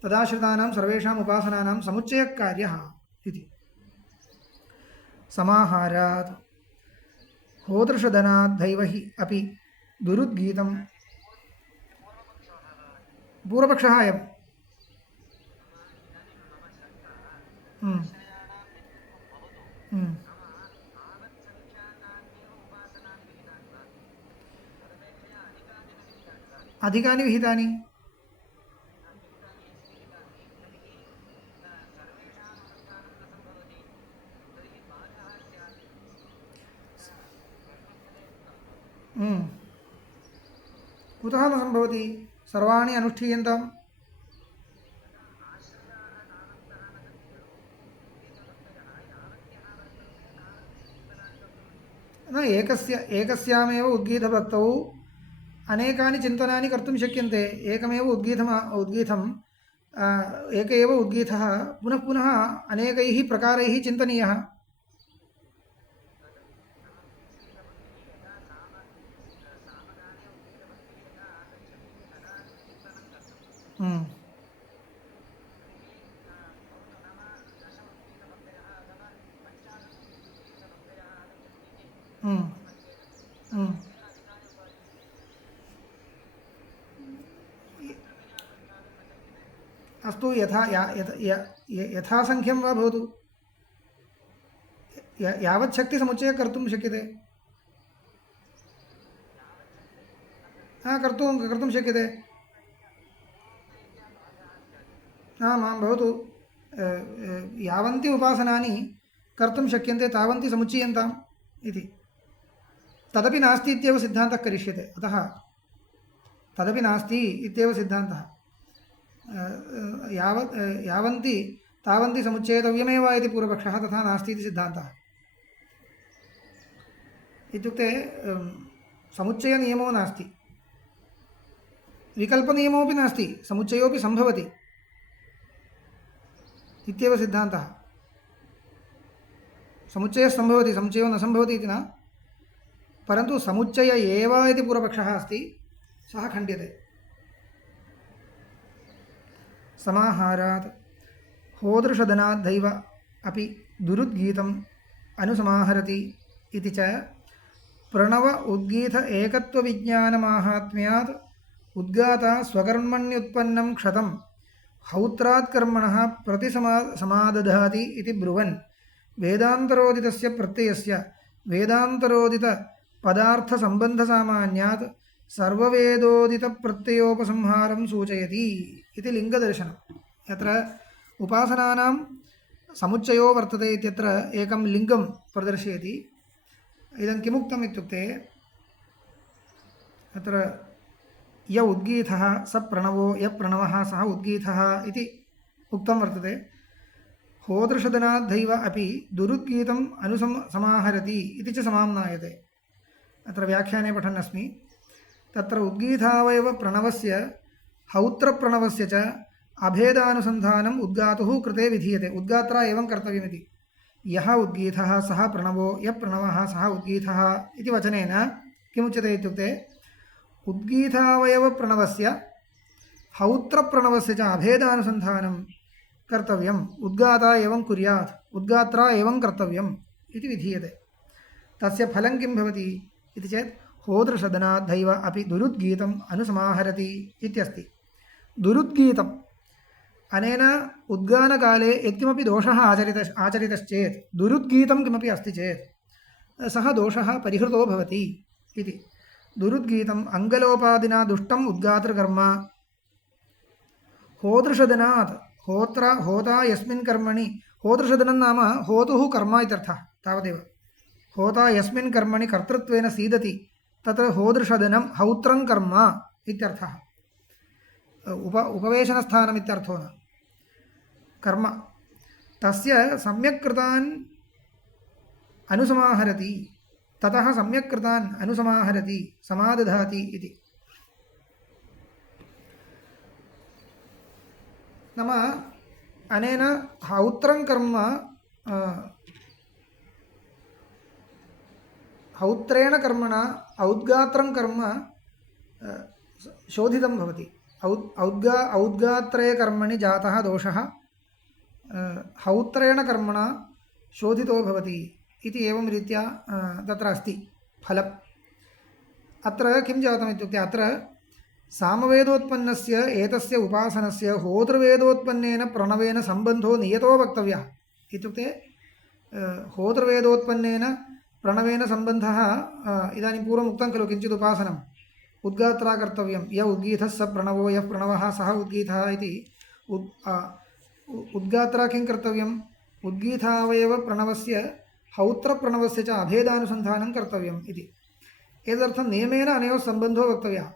तदाश्रितानां सर्वेषाम् उपासनानां समुच्चयः कार्यः इति समाहारात् होदृशधनाद्धैव हि अपि दुरुद्गीतं पूर्वपक्षः अयम् अधिकानि विहितानि कुतः न सम्भवति सर्वाणि अनुष्ठीयन्ताम् न एकस्यामेव उद्गीतभक्तौ अनेकानि चिन्तनानि कर्तुं शक्यन्ते एकमेव उद्गीतम् एक एव उद्गीतः पुनः पुनः अनेकैः प्रकारैः चिन्तनीयः अस्तु यथासङ्ख्यं वा भवतु यावत् शक्तिसमुच्चयः कर्तुं शक्यते कर्तुं शक्यते आमां भवतु यावन्ति उपासनानि कर्तुं शक्यन्ते तावन्ति समुच्चीयन्ताम् इति तदपि नास्ति इत्येव सिद्धान्तः करिष्यते अतः तदपि नास्ति इत्येव सिद्धान्तः यावन्ति तावन्ति समुच्चेतव्यमेव इति पूर्वपक्षः तथा नास्ति इति सिद्धान्तः इत्युक्ते समुच्चयनियमो नास्ति विकल्पनियमोऽपि नास्ति समुच्चयोऽपि सम्भवति इत्येव सिद्धान्तः समुच्चयः सम्भवति समुच्चयो न सम्भवति इति न परन्तु समुच्चय एव इति पूर्वपक्षः अस्ति सः खण्ड्यते समाहारात् होदृशधनाद्धैव अपि दुरुद्गीतम् अनुसमाहरति इति च प्रणव उद्गीत एकत्वविज्ञानमाहात्म्यात् उद्गाता स्वकर्मण्युत्पन्नं क्षतं हौत्रात् कर्मणः प्रतिसमादधाति इति ब्रुवन् वेदान्तरोदितस्य प्रत्ययस्य वेदान्तरोदित पदार्थसम्बन्धसामान्यात् सर्ववेदोदितप्रत्ययोपसंहारं सूचयति इति लिङ्गदर्शनं। यत्र उपासनानां समुच्चयो वर्तते इत्यत्र एकं लिङ्गं प्रदर्शयति। इदं किमुक्तम् इत्युक्ते अत्र य उद्गीतः स प्रणवो य प्रणवः सः उद्गीतः इति उक्तं वर्तते। होदृशदनाद्धैव अपि दुरुद्गीतम् अनुसमाहरति इति च समाम्नायते। अत्र व्याख्याने पठन्नस्मि। तत्र उद्गीतावयव प्रणवस्य हौत्रप्रणवस्य च अभेदानुसन्धानम् उद्गातुः कृते विधीयते। उद्गात्रा एवं कर्तव्यमिति। यः उद्गीतः सः प्रणवो यः प्रणवः सः उद्गीतः इति वचनेन किमुच्यते इत्युक्ते उद्गीतावयवप्रणवस्य हौत्रप्रणवस्य च अभेदानुसन्धानं कर्तव्यम्। उद्गाता एवं कुर्यात् उद्गात्रा एवं कर्तव्यम् इति विधीयते। तस्य फलं किं भवति इति चेत् होदृशदनाद्धैव अपि दुरुद्गीतम् अनुसमाहरति इत्यस्ति। दुरुद्गीतम् अनेन उद्गानकाले यत्किमपि दोषः आचरितश्चेत् दुरुद्गीतं किमपि अस्ति चेत् सः दोषः परिहृतो भवति इति। दुरुद्गीतम् अङ्गलोपादिना दुष्टम् उद्गातृकर्म होदृशदनात् होता यस्मिन् कर्मणि होदृशदनं नाम होतुः कर्म इत्यर्थः तावदेव। होता यस्मिन् कर्मणि कर्तृत्वेन सीदति तत्र होदृशदनं हौत्रं कर्म इत्यर्थः। उपवेशनस्थानम् इत्यर्थो न कर्म। तस्य सम्यक् कृतान् अनुसमाहरति ततः सम्यक् कृतान् अनुसमाहरति समादधाति इति। नाम अनेन हौत्रं कर्म हौत्रेण कर्मणा औद्गात्रं कर्म शोधितं भवति। औद्गात्रे कर्मणि जातः दोषः हौत्रेण कर्मणा शोधितो भवति इति एवं रीत्या तत्र अस्ति फलम्। अत्र किं जातम् इत्युक्ते अत्र सामवेदोत्पन्नस्य एतस्य उपासनस्य होतृवेदोत्पन्नेन प्रणवेन सम्बन्धो नियतो वक्तव्यः। इत्युक्ते होतृवेदोत्पन्नेन प्रणवेन सम्बन्धः इदानीं पूर्वम् उक्तं खलु किञ्चित् उपासनम् उद्गात्रा कर्तव्यं। य उद्गीतः स प्रणवो यः प्रणवः सः उद्गीतः इति। उद्गात्रा किं कर्तव्यम् उद्गीतावयव प्रणवस्य हौत्रप्रणवस्य च अभेदानुसन्धानं कर्तव्यम् इति। एतदर्थं नियमेन अनयोः सम्बन्धो वक्तव्यः।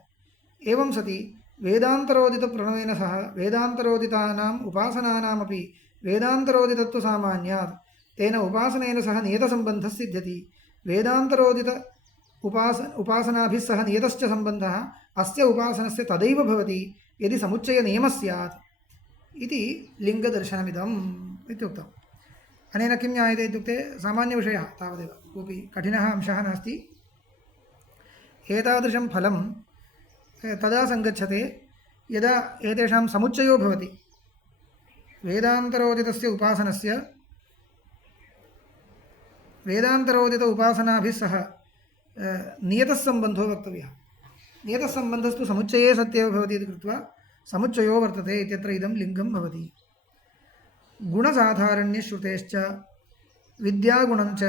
एवं सति वेदान्तरोदितप्रणवेन सह वेदान्तरोदितानाम् उपासनानामपि वेदान्तरोदितत्वसामान्यात् तेन उपासनेन सह नियतसम्बन्धः सिद्ध्यति। वेदान्तरोदित उपासनाभिः सह नियतश्च सम्बन्धः अस्य उपासनस्य तदैव भवति यदि समुच्चयनियमः स्यात् इति लिङ्गदर्शनमिदम् इत्युक्तम्। अनेन किं ज्ञायते इत्युक्ते सामान्यविषयः तावदेव, कोऽपि कठिनः अंशः नास्ति। एतादृशं फलं तदा सङ्गच्छते यदा एतेषां समुच्चयो भवति। वेदान्तरोदितस्य उपासनस्य वेदान्तरोदित उपासनाभिः सह नियतः सम्बन्धो वक्तव्यः। नियतः सम्बन्धस्तु समुच्चये सत्येव भवति इति कृत्वा समुच्चयो वर्तते इत्यत्र इदं लिङ्गं भवति। गुणसाधारण्यश्रुतेश्च विद्यागुणञ्च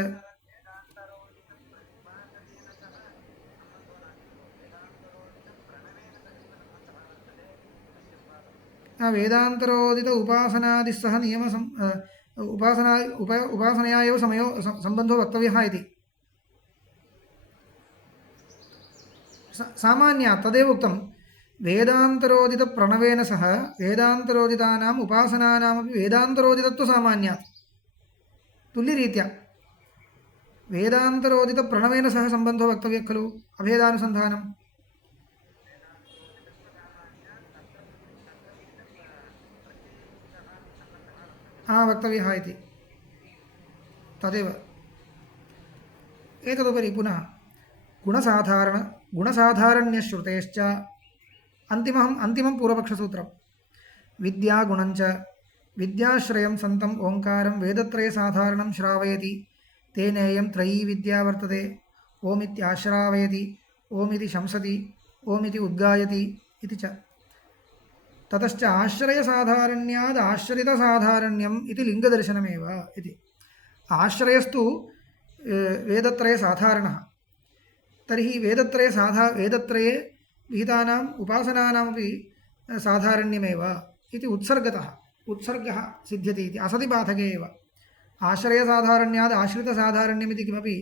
वेदान्तरोदित उपासनादिः सह नियम उपासनया एव सम्बन्धो वक्तव्यः इति सामान्यात् तदेव उक्तं। वेदान्तरोदितप्रणवेन सह वेदान्तरोदितानाम् उपासनानामपि वेदान्तरोदितत्वसामान्यात् तुल्यरीत्या वेदान्तरोदितप्रणवेन सह सम्बन्धो वक्तव्यः खलु अभेदानुसन्धानं। वक्तव्यः इति तदेव। एतदुपरि पुनः गुणसाधारण्यश्रुतेश्च अन्तिमं पूर्वपक्षसूत्रं। विद्यागुणञ्च विद्याश्रयं सन्तम् ओङ्कारं वेदत्रये साधारणं श्रावयति तेनेयं त्रयी विद्या वर्तते। ओमित्याश्रावयति ओमिति शंसति ओमिति उद्गायति इति च। ततश्च आश्रयसाधारण्याद् आश्रितसाधारण्यम् इति लिङ्गदर्शनमेव इति। आश्रयस्तु वेदत्रये साधारणः। तर्हि वेदत्रये विहितानाम् उपासनानामपि साधारण्यमेव इति उत्सर्गः सिद्ध्यति इति असतिबाधके एव आश्रयसाधारण्याद् आश्रितसाधारण्यमिति किमपि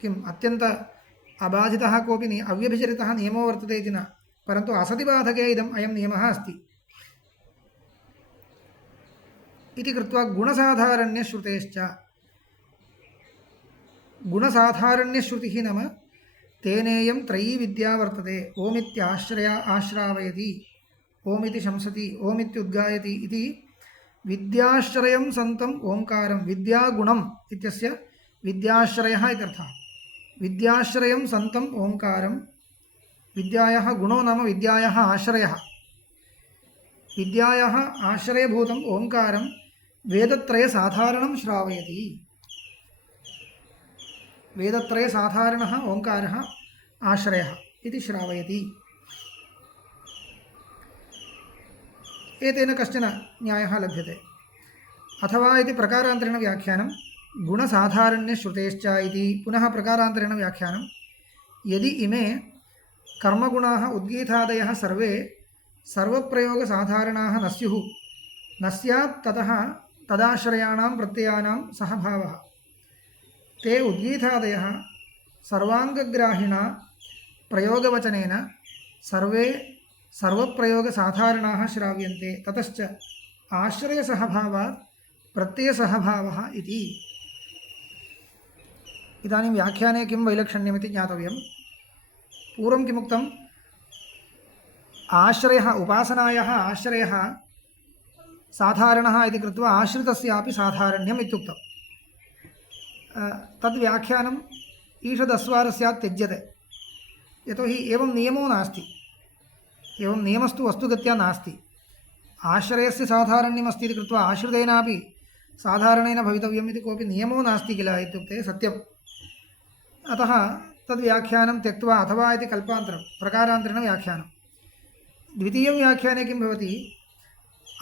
किम् अत्यन्त अबाधितः कोऽपि अव्यभिचरितः नियमो वर्तते इति न, परन्तु असतिबाधके अयं नियमः अस्ति इति कृत्वा गुणसाधारण्यश्रुतेश्च गुणसाधारण्यश्रुतिः नाम तेनेयं त्रयी विद्या वर्तते। आश्रावयति, ओमिति शंसति, ओमित्युद्गायति इति विद्याश्रयं सन्तम् ओंकारं विद्यागुणम् इत्यस्य विद्याश्रयः इत्यर्थः। विद्याश्रयं सन्तम् ओंकारं विद्यायाः गुणो नाम विद्यायाः आश्रयः। विद्यायाः आश्रयभूतम् ओंकारं वेदत्रयसाधारणं श्रावयति। वेदत्रयसाधारणः ओंकारः आश्रयः इति श्रावयति। एतेन कश्चन न्यायः लभ्यते। अथवा इति प्रकारान्तरेण व्याख्यानं गुणसाधारण्यश्रुतेश्च इति पुनः प्रकारान्तरेण व्याख्यानं यदि इमे कर्मगुणाः उद्गीतादयः सर्वे सर्वप्रयोगसाधारणाः न स्युः न स्यात् ततः तदाश्रयाणां प्रत्ययानां सहभावः ते उद्गीतादयः सर्वाङ्गग्राहिणा प्रयोगवचनेन सर्वे सर्वप्रयोगसाधारणाः श्राव्यन्ते ततश्च आश्रयसहभावात् प्रत्ययसहभावः इति। इदानीं व्याख्याने किं वैलक्षण्यमिति ज्ञातव्यं। पूर्वं किमुक्तम्, आश्रयः उपासनायाः आश्रयः साधारणः इति कृत्वा आश्रितस्यापि साधारण्यम् इत्युक्तम्। तद्व्याख्यानम् ईषदस्वारस्यात् त्यज्यते, यतोहि एवं नियमो नास्ति। एवं नियमस्तु वस्तुगत्या नास्ति। आश्रयस्य साधारण्यमस्ति इति कृत्वा आश्रितेनापि साधारणेन भवितव्यम् इति कोऽपि नियमो नास्ति किल इत्युक्ते सत्यम्। अतः तद्व्याख्यानं त्यक्त्वा अथवा इति कल्पान्तरं प्रकारान्तरेण व्याख्यानं। द्वितीयं व्याख्याने किं भवति,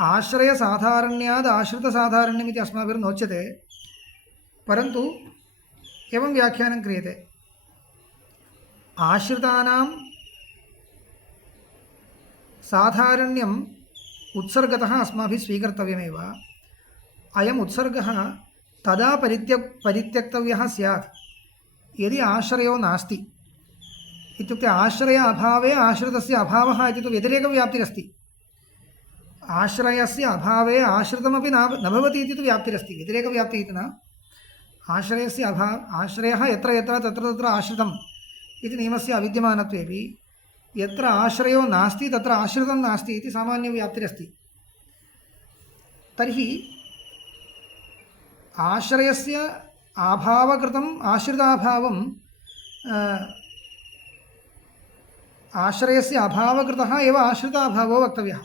आश्रयसाधारण्याद् आश्रितसाधारण्यमिति अस्माभिर्नोच्यते, परन्तु एवं व्याख्यानं क्रियते, आश्रितानां साधारण्यम् उत्सर्गतः अस्माभिः स्वीकर्तव्यमेव। अयम् उत्सर्गः तदा परित्यक्तव्यः स्यात् यदि आश्रयो नास्ति। इत्युक्ते आश्रय अभावे आश्रितस्य अभावः इति तु व्यतिरेकव्याप्तिरस्ति। आश्रयस्य अभावे आश्रितमपि न भवति इति तु व्याप्तिरस्ति, व्यतिरेकव्याप्तिः इति न। आश्रयस्य आश्रयः यत्र यत्र तत्र तत्र आश्रितम् इति नियमस्य अविद्यमानत्वेपि यत्र आश्रयो नास्ति तत्र आश्रितं नास्ति इति सामान्यव्याप्तिरस्ति। तर्हि आश्रयस्य अभावकृतम् आश्रिताभावं आश्रयस्य अभावकृतः एव आश्रिताभावो वक्तव्यः।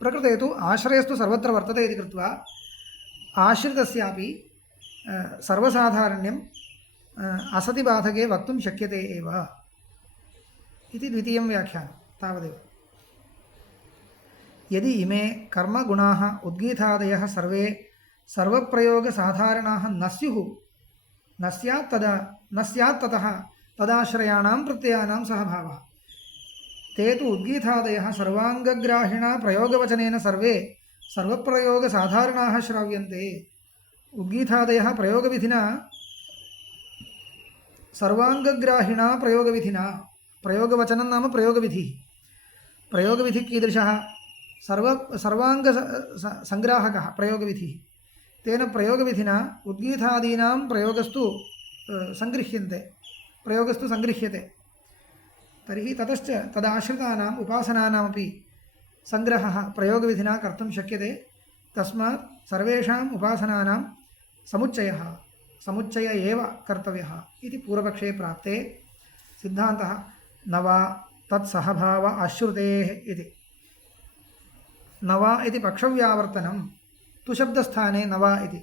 प्रकृते तु आश्रयस्तु सर्वत्र वर्तते इति कृत्वा आश्रितस्यापि सर्वसाधारण्यम् असतिबाधके वक्तुं शक्यते एव इति द्वितीयं व्याख्यानं। तावदेव। यदि इमे कर्मगुणाः उद्गीतादयः सर्वे सर्वप्रयोगसाधारणाः न स्युः न स्यात् ततः तदाश्रयाणां प्रत्ययानां सहभावः ते तु उद्गीतादयः सर्वाङ्गग्राहिणा प्रयोगवचनेन सर्वे सर्वप्रयोगसाधारणाः श्राव्यन्ते। उद्गीतादयः प्रयोगविधिना सर्वाङ्गग्राहिणा प्रयोगविधिना, प्रयोगवचनं नाम प्रयोगविधिः। प्रयोगविधिः कीदृशः, सर्वाङ्गसङ्ग्राहकः प्रयोगविधिः। तेन प्रयोगविधिना उद्गीतादीनां प्रयोगस्तु सङ्गृह्यते। तर्हि ततश्च तदाश्रितानाम् उपासनानामपि सङ्ग्रहः प्रयोगविधिना कर्तुं शक्यते। तस्मात् सर्वेषाम् उपासनानां समुच्चय एव कर्तव्यः इति पूर्वपक्षे प्राप्ते सिद्धान्तः न वा तत्सहभाव अश्रुतेः इति। न वा इति पक्षव्यावर्तनं तु शब्दस्थाने न वा इति।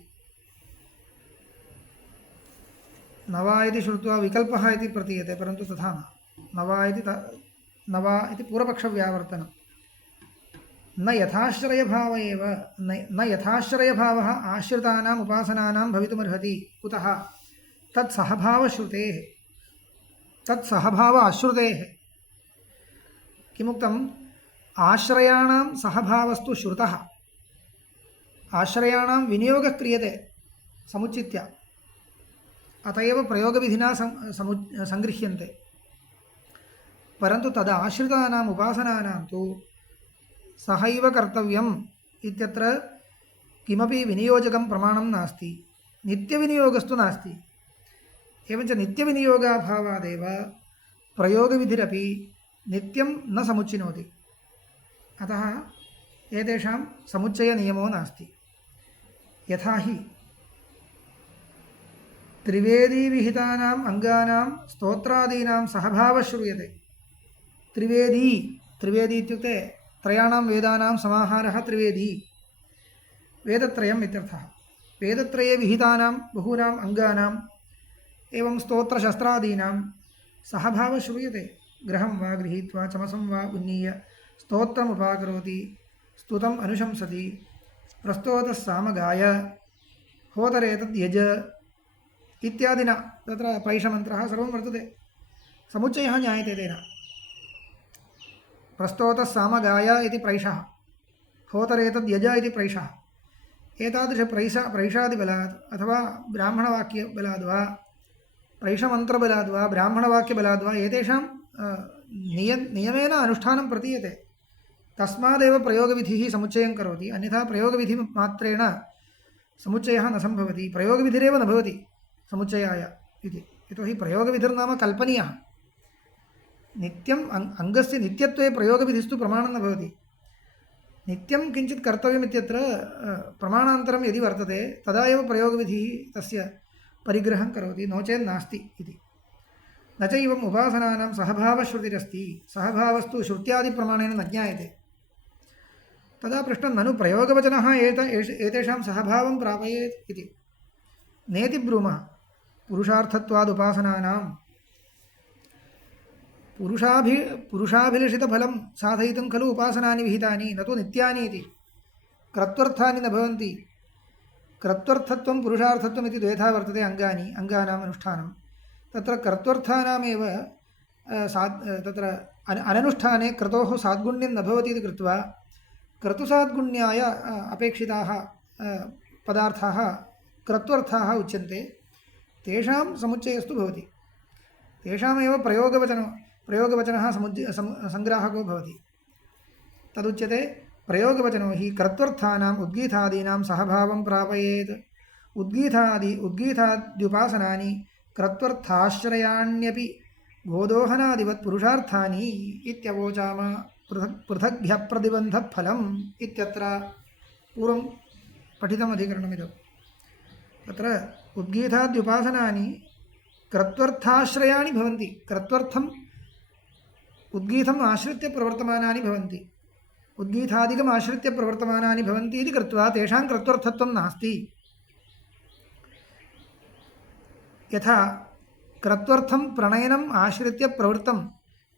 न वा इति श्रुत्वा विकल्पः इति प्रतीयते, परन्तु तथा न। न वा इति पूर्वपक्षव्यावर्तनं। न यथाश्रयभाव एव न यथाश्रयभावः आश्रितानाम् उपासनानां भवितुमर्हति। कुतः? तत्सहभावश्रुतेः तत् सहभाव अश्रुतेः किमुक्तम् आश्रयाणां सहभावस्तु श्रुतः आश्रयाणां विनियोगः क्रियते समुचित्य अत एव प्रयोगविधिना सङ्गृह्यन्ते परन्तु तदाश्रितानाम् उपासनानां तु सहैव कर्तव्यम् इत्यत्र किमपि विनियोजकं प्रमाणं नास्ति नित्यविनियोगस्तु नास्ति एवञ्च नित्यविनियोगाभावादेव प्रयोगविधिरपि नित्यं न समुच्चिनोति अतः एतेषां समुच्चयनियमो नास्ति यथा हि त्रिवेदीविहितानाम् अङ्गानां स्तोत्रादीनां सहभावः श्रूयते त्रिवेदी इत्युक्ते त्रयाणां वेदानां समाहारः त्रिवेदी वेदत्रयम् इत्यर्थः वेदत्रये विहितानां बहूनाम् अङ्गानाम् एवं स्तोत्रशस्त्रादीनां सहभावः श्रूयते गृहं वा गृहीत्वा चमसं वा उन्नीय स्तोत्रमुपाकरोति स्तुतम् अनुशंसति प्रस्तोतः सामगाय होतरेतद् यज इत्यादिना तत्र पैशमन्त्रः सर्वं वर्तते समुच्चयः ज्ञायते तेन प्रस्तोतः सामगाय इति प्रैषः होतरेतद् यज इति प्रैषः एतादृशप्रैषादिबलात् अथवा ब्राह्मणवाक्यबलाद् वा प्रैषमन्त्रबलाद् वा ब्राह्मणवाक्यबलाद् वा एतेषां नियमेन अनुष्ठानं प्रतीयते तस्मादेव प्रयोगविधिः समुच्चयं करोति अन्यथा प्रयोगविधिमात्रेण समुच्चयः न सम्भवति प्रयोगविधिरेव न भवति समुच्चयाय इति यतोहि प्रयोगविधिर्नाम कल्पनीयः नित्यम् अङ्गस्य नित्यत्वे प्रयोगविधिस्तु प्रमाणं न भवति नित्यं किञ्चित् कर्तव्यम् इत्यत्र प्रमाणान्तरं यदि वर्तते तदा एव प्रयोगविधिः तस्य परिग्रहं करोति नो चेत् नास्ति इति न च एवम् उपासनानां सहभावश्रुतिरस्ति सहभावस्तु श्रुत्यादिप्रमाणेन न ज्ञायते तदा पृष्टं ननु प्रयोगवचनः एतेषां सहभावं प्रापयेत् इति नेति ब्रूमः पुरुषार्थत्वादुपासनानां पुरुषाभिलषितफलं साधयितुं खलु उपासनानि विहितानि न तु नित्यानि इति क्रत्वर्थानि न भवन्ति क्रत्वर्थत्वं पुरुषार्थत्वम् इति द्वेधा वर्तते अङ्गानाम् अनुष्ठानं तत्र कर्त्वर्थानामेव तत्र अननुष्ठाने क्रतोः साद्गुण्यं न भवति इति कृत्वा क्रतुसाद्गुण्याय अपेक्षिताः पदार्थाः क्रत्वर्थाः उच्यन्ते तेषां समुच्चयस्तु भवति तेषामेव प्रयोगवचनः सङ्ग्राहको भवति तदुच्यते प्रयोगवचनो हि कर्त्वर्थानाम् उद्गीतादीनां सहभावं प्रापयेत् उद्गीताद्युपासनानि कर्त्वर्थाश्रयाण्यपि गोदोहनादिवत् पुरुषार्थानि इत्यवोचाम पृथग्भ्यप्रतिबन्धफलम् इत्यत्र पूर्वं पठितम् अधिकरणमिदं तत्र उद्गीताद्युपासनानि कर्त्वर्थाश्रयाणि भवन्ति कर्त्वर्थम् उद्गीतम् आश्रित्य प्रवर्तमानानि भवन्ति उद्गीतादिकम् आश्रित्य प्रवर्तमानानि भवन्ति इति कृत्वा तेषां कर्त्वर्थत्वं नास्ति यथा कर्त्वर्थं प्रणयनम् आश्रित्य प्रवृत्तं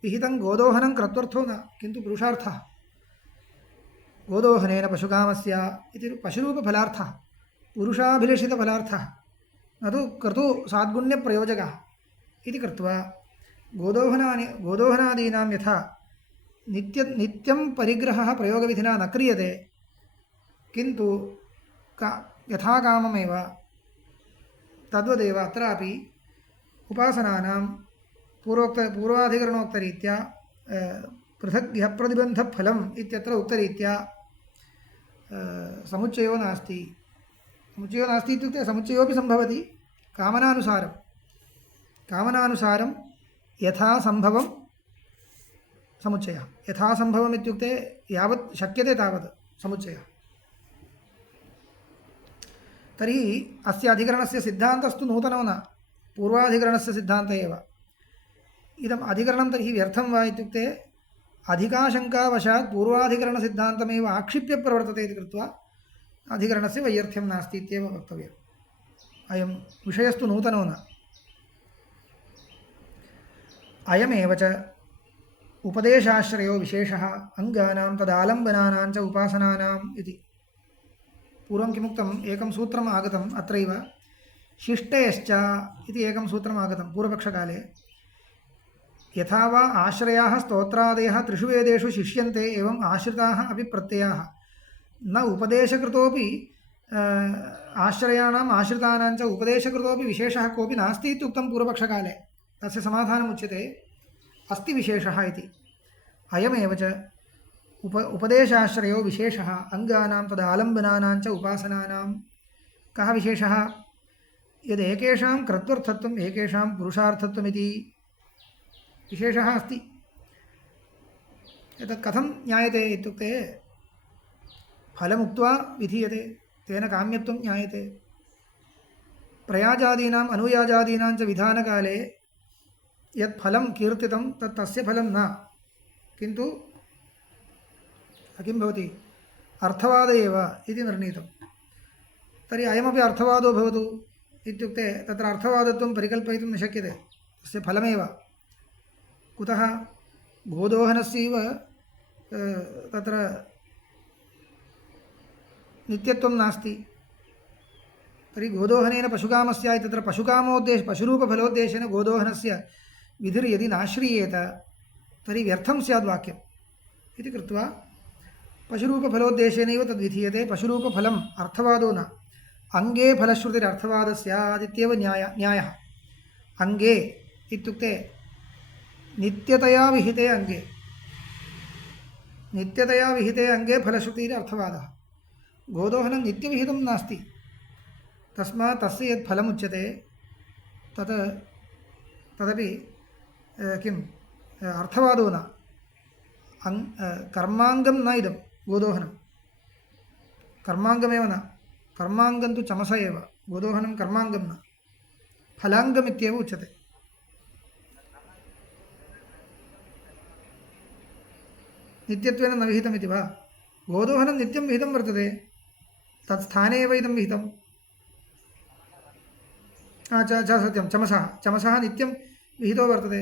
विहितं गोदोहनं कर्त्वर्थो न किन्तु पुरुषार्थः गोदोहनेन पशुकामस्य इति पशुरूपफलार्थः पुरुषाभिलषितफलार्थः न तु कर्तुसाद्गुण्यप्रयोजकः इति कृत्वा गोदोहनादीनां यथा नित्यं परिग्रहः प्रयोगविधिना न क्रियते किन्तु यथा काममेव तद्वदेव अत्रापि उपासनानां पूर्वाधिकरणोक्तरीत्या पृथग्भ्यप्रतिबन्धफलम् इत्यत्र उक्तरीत्या समुच्चयो नास्ति इत्युक्ते समुच्चयोपि सम्भवति कामनानुसारं यथा सम्भवं समुच्चयः यथा सम्भवम् इत्युक्ते यावत् शक्यते तावत् समुच्चयः तर्हि अस्य अधिकरणस्य सिद्धान्तस्तु नूतनो न पूर्वाधिकरणस्य सिद्धान्त एव इदम् अधिकरणं तर्हि व्यर्थं वा इत्युक्ते अधिकाशङ्कावशात् पूर्वाधिकरणसिद्धान्तमेव आक्षिप्य प्रवर्तते इति कृत्वा अधिकरणस्य वैयर्थ्यं नास्ति इत्येव वक्तव्यम् अयं विषयस्तु नूतनो न अयमेव च उपदेशाश्रयो विशेषः अङ्गानां तदालम्बनानां च उपासनानाम् इति पूर्वं किमुक्तम् एकं सूत्रम् आगतम् अत्रैव शिष्टेश्च इति एकं सूत्रम् आगतं पूर्वपक्षकाले यथा वा आश्रयाः स्तोत्रादयः त्रिषु वेदेषु शिष्यन्ते एवम् आश्रिताः अपि प्रत्ययाः न उपदेशकृतोपि आश्रयाणाम् आश्रितानां च उपदेशकृतोपि विशेषः कोऽपि नास्ति इत्युक्तं पूर्वपक्षकाले। तस्य समाधानमुच्यते अस्ति विशेषः इति। अयमेव च उपदेशाश्रयो विशेषः अङ्गानां तदालम्बनानां च उपासनानां कः विशेषः यदेकेषां कर्तृर्थत्वम् एकेषां पुरुषार्थत्वमिति विशेषः अस्ति। एतत् कथं ज्ञायते इत्युक्ते फलमुक्त्वा विधीयते तेन काम्यत्वं ज्ञायते। प्रयाजादीनाम् अनुयाजादीनां च विधानकाले यत् फलं कीर्तितं तत् तस्य फलं न, किन्तु किं भवति अर्थवाद एव इति निर्णीतं। तर्हि अयमपि अर्थवादो भवतु इत्युक्ते तत्र अर्थवादत्वं परिकल्पयितुं न शक्यते, तस्य फलमेव। कुतः गोदोहनस्यैव तत्र नित्यत्वं नास्ति। तर्हि गोदोहनेन पशुकामस्य तत्र पशुरूपफलोद्देशेन गोदोहनस्य विधिर्यदि नाश्रीयेत तर्हि व्यर्थं स्याद् वाक्यम् इति कृत्वा पशुरूपफलोद्देशेनैव तद्विधीयते। पशुरूपफलम् अर्थवादो न, अङ्गे फलश्रुतिरर्थवादः स्यादित्येव न्यायः। अङ्गे इत्युक्ते नित्यतया विहिते अङ्गे, नित्यतया विहिते अङ्गे फलश्रुतिरर्थवादः। गोदोहनं नित्यविहितं नास्ति, तस्मात् तस्य यत् फलमुच्यते तदपि किम् अर्थवादो न, कर्माङ्गं न इदं गोदोहनं, कर्माङ्गमेव न, कर्माङ्गं तु चमस एव, गोदोहनं कर्माङ्गं न, फलाङ्गमित्येव उच्यते। नित्यत्वेन न विहितमिति वा? गोदोहनं नित्यं विहितं वर्तते, तत् स्थाने एव इदं विहितं। सत्यं, चमसः नित्यं विहितो वर्तते।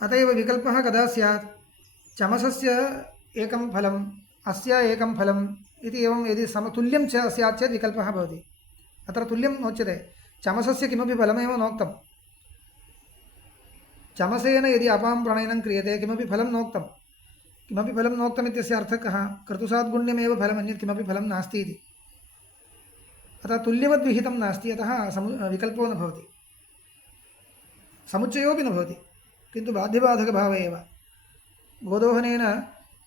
अत एव विकल्पः कदा स्यात्? चमसस्य एकं फलम् अस्य एकं फलम् इति एवं यदि समतुल्यं च स्यात् चेत् विकल्पः भवति। अत्र तुल्यं नोच्यते, चमसस्य किमपि फलमेव नोक्तं। चमसेन यदि अपां प्रणयनं क्रियते किमपि फलं नोक्तं, किमपि फलं नोक्तम् इत्यस्य अर्थः कः? कर्तुसाद्गुण्यमेव फलम्, अन्यत् किमपि फलं नास्ति इति। अतः तुल्यवद्विहितं नास्ति, अतः विकल्पो न भवति, समुच्चयोपि न भवति, किन्तु बाध्यबाधकभावः एव। गोदोहनेन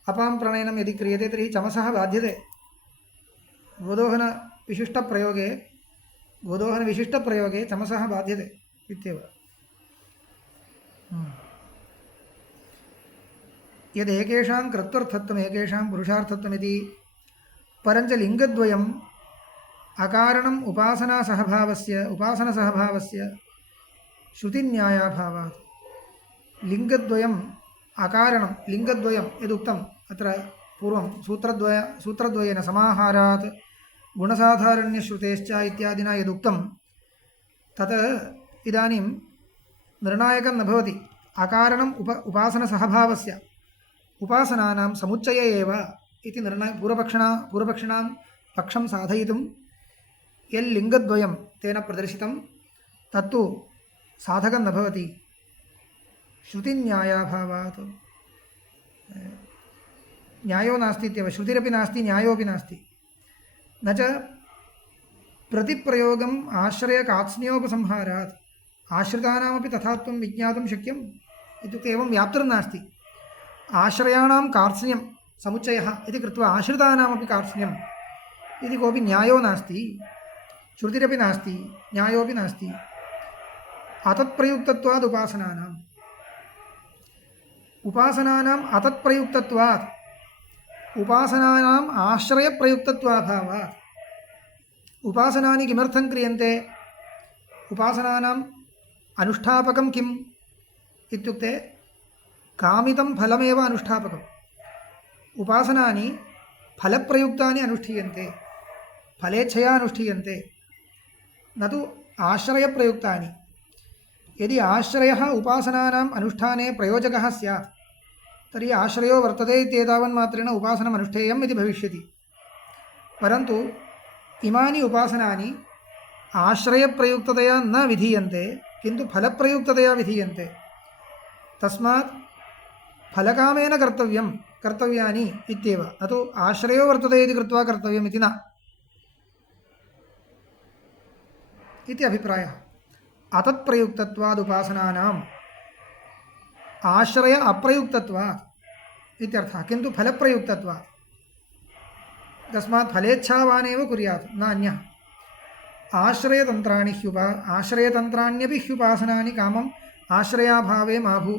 अपां प्रणयनं यदि क्रियते तर्हि चमसः बाध्यते। गोदोहनविशिष्टप्रयोगे चमसः बाध्यते इत्येव। यदेकेषां कर्तृर्थत्वम् एकेषां पुरुषार्थत्वमिति। परञ्च लिङ्गद्वयम् अकारणम् उपासनसहभावस्य श्रुतिन्यायाभावात्। लिङ्गद्वयम् अकारणं, लिङ्गद्वयं यदुक्तम् अत्र पूर्वं सूत्रद्वयेन समाहारात् गुणसाधारण्यश्रुतेश्च इत्यादिना यदुक्तं तत् इदानीं निर्णायकं न भवति। अकारणम् उपासनसहभावस्य उपासनानां समुच्चय एव इति पूर्वपक्षिणां पक्षं साधयितुं यल्लिङ्गद्वयं तेन प्रदर्शितं तत्तु साधकं न भवति श्रुतिन्यायाभावात्। न्यायो नास्ति इत्येव, श्रुतिरपि नास्ति न्यायोपि नास्ति। न च प्रतिप्रयोगम् आश्रयकात्स्न्योपसंहारात् आश्रितानामपि तथात्वं विज्ञातुं शक्यम् इत्युक्ते एवं व्याप्तिर्नास्ति। आश्रयाणां कार्त्स्न्यं समुच्चयः इति कृत्वा आश्रितानामपि कार्त्स्न्यम् इति कोऽपि न्यायो नास्ति, श्रुतिरपि नास्ति न्यायोपि नास्ति। अतत्प्रयुक्तत्वात् उपासनानाम् अतत्प्रयुक्तत्वात् उपासनानाम् आश्रयप्रयुक्तत्वाभावात्। उपासनानि किमर्थं क्रियन्ते? उपासनानाम् अनुष्ठापकं किम् इत्युक्ते कामितं फलमेव अनुष्ठापकम्। उपासनानि फलप्रयुक्तानि अनुष्ठीयन्ते, फलेच्छया अनुष्ठीयन्ते, न तु आश्रयप्रयुक्तानि। यदि आश्रयः उपासनानाम् अनुष्ठाने प्रयोजकः स्यात् तर्हि आश्रयो वर्तते इत्येतावन्मात्रेण उपासनम् अनुष्ठेयम् इति भविष्यति। परन्तु इमानि उपासनानि आश्रयप्रयुक्ततया न विधीयन्ते किन्तु फलप्रयुक्ततया विधीयन्ते। तस्मात् फलकामेन कर्तव्यानि इत्येव, न तु आश्रयो वर्तते इति कृत्वा कर्तव्यम् इति न इति अभिप्रायः। अतत्प्रयुक्तत्वाद् उपासनानाम् आश्रय अप्रयुक्तत्वात् इत्यर्थः, किन्तु फलप्रयुक्तत्वात्। तस्मात् फलेच्छावानेव कुर्यात् न अन्यः। आश्रयतन्त्राण्यपि ह्युपासनानि कामम् आश्रयाभावे मा भू।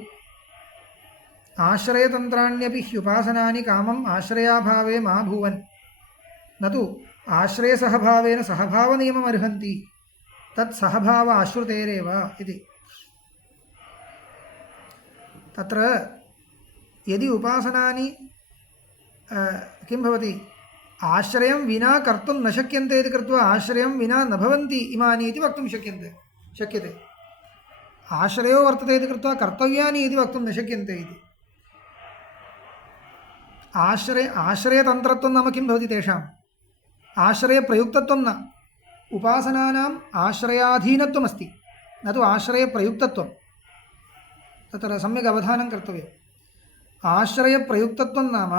आश्रयतन्त्राण्यपि ह्युपासनानि कामम् आश्रयाभावे मा भूवन्, न तु आश्रयसहभावेन सहभावनियमम् अर्हन्ति, तत् सहभाव आश्रुतेरेव इति। तत्र यदि उपासनानि किं भवति, आश्रयं विना कर्तुं न शक्यन्ते इति कृत्वा आश्रयं विना न भवन्ति इमानि इति वक्तुं शक्यते। आश्रयो वर्तते इति कृत्वा कर्तव्यानि इति वक्तुं न शक्यन्ते इति। आश्रयतन्त्रत्वं नाम किं भवति तेषाम्? आश्रयप्रयुक्तत्वं न, उपासनानाम् आश्रयाधीनत्वमस्ति, न तु आश्रयप्रयुक्तत्वं। तत्र सम्यक् अवधानं कर्तव्यम्। आश्रयप्रयुक्तत्वं नाम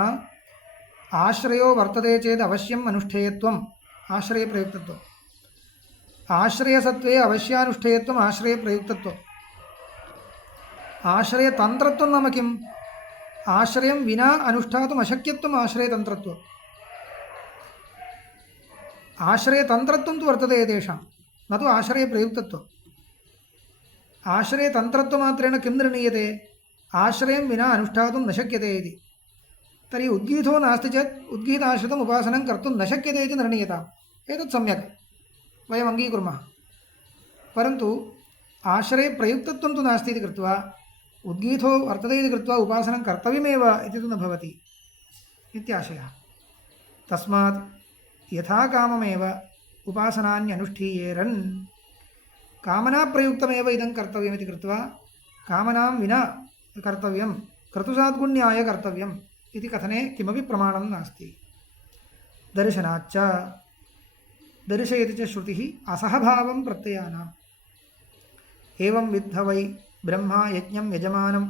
आश्रयो वर्तते चेत् अवश्यम् अनुष्ठेयत्वम् आश्रयप्रयुक्तत्वम्। आश्रयसत्त्वे अवश्यानुष्ठेयत्वम् आश्रयप्रयुक्तत्वम्। आश्रयतन्त्रत्वं नाम किम्? आश्रयं विना अनुष्ठातुम् अशक्यत्वम् आश्रयतन्त्रत्वम्। आश्रयतन्त्रत्वं तु वर्तते तेषां, न तु आश्रयप्रयुक्तत्वम्। आश्रयतन्त्रत्वमात्रेण किं निर्णीयते? आश्रयं विना अनुष्ठातुं न शक्यते इति। तर्हि उद्गीतो नास्ति चेत् उद्गीताश्रितम् उपासनं कर्तुं न शक्यते इति निर्णीयताम्। एतत् सम्यक्, वयम् अङ्गीकुर्मः। परन्तु आश्रयप्रयुक्तत्वं तु नास्ति इति कृत्वा उद्गीतो वर्तते इति कृत्वा उपासनं कर्तव्यमेव इति तु न भवति इत्याशयः। तस्मात् यथा काममेव उपासनान्यनुष्ठीयेरन् कामनाप्रयुक्तमेव इदं कर्तव्यमिति कृत्वा कामनां विना कर्तव्यं, क्रतुसाद्गुण्याय कर्तव्यम् इति कथने किमपि प्रमाणं नास्ति। दर्शनाच्च दर्शयति च श्रुतिः असहभावं प्रत्ययानाम्। एवं विद्ध वै ब्रह्मा यज्ञं यजमानं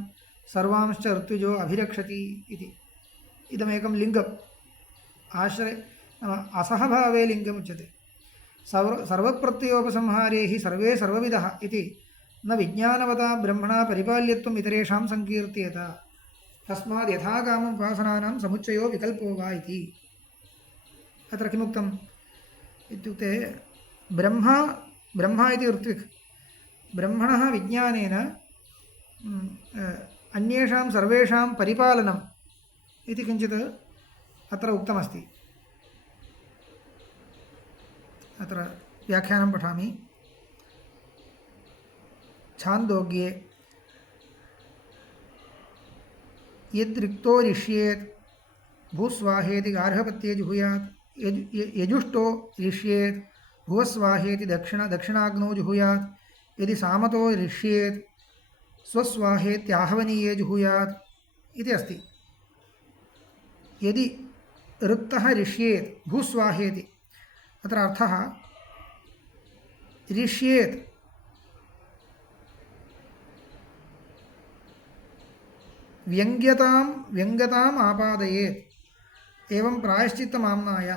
सर्वांश्च ऋत्विजो अभिरक्षति इति। इदमेकं लिङ्गम्, आश्रय असहभावे लिङ्गम् उच्यते। सर्वप्रत्ययोपसंहारे हि सर्वे सर्वविदः इति न विज्ञानवता ब्रह्मणा परिपाल्यत्वम् इतरेषां संकीर्त्येत। तस्माद् यथा कामम् उपासनानां समुच्चयो विकल्पो वा इति। अत्र किमुक्तम् इत्युक्ते ब्रह्मा इति ऋत्विक्, ब्रह्मणः विज्ञानेन अन्येषां सर्वेषां परिपालनम् इति किञ्चित् अत्र उक्तमस्ति। अत्र व्याख्यानं पठामि। छान्दोग्ये यद्रिक्तो रिष्येत् भूस्वाहेति गार्हपत्ये जुहुयात्, यजुष्टो रिष्येत् भुवस्वाहेति दक्षिणाग्नौ जुहुयात्, यदि सामतो रिष्येत् स्वस्वाहेत्याहवनीये जुहुयात् इति अस्ति। यदि ऋक्तः रिष्येत् भूस्वाहेति, अत्र अर्थः रिष्येत् व्यङ्ग्यताम् आपादयेत् एवं प्रायश्चित्तमाम्नाय।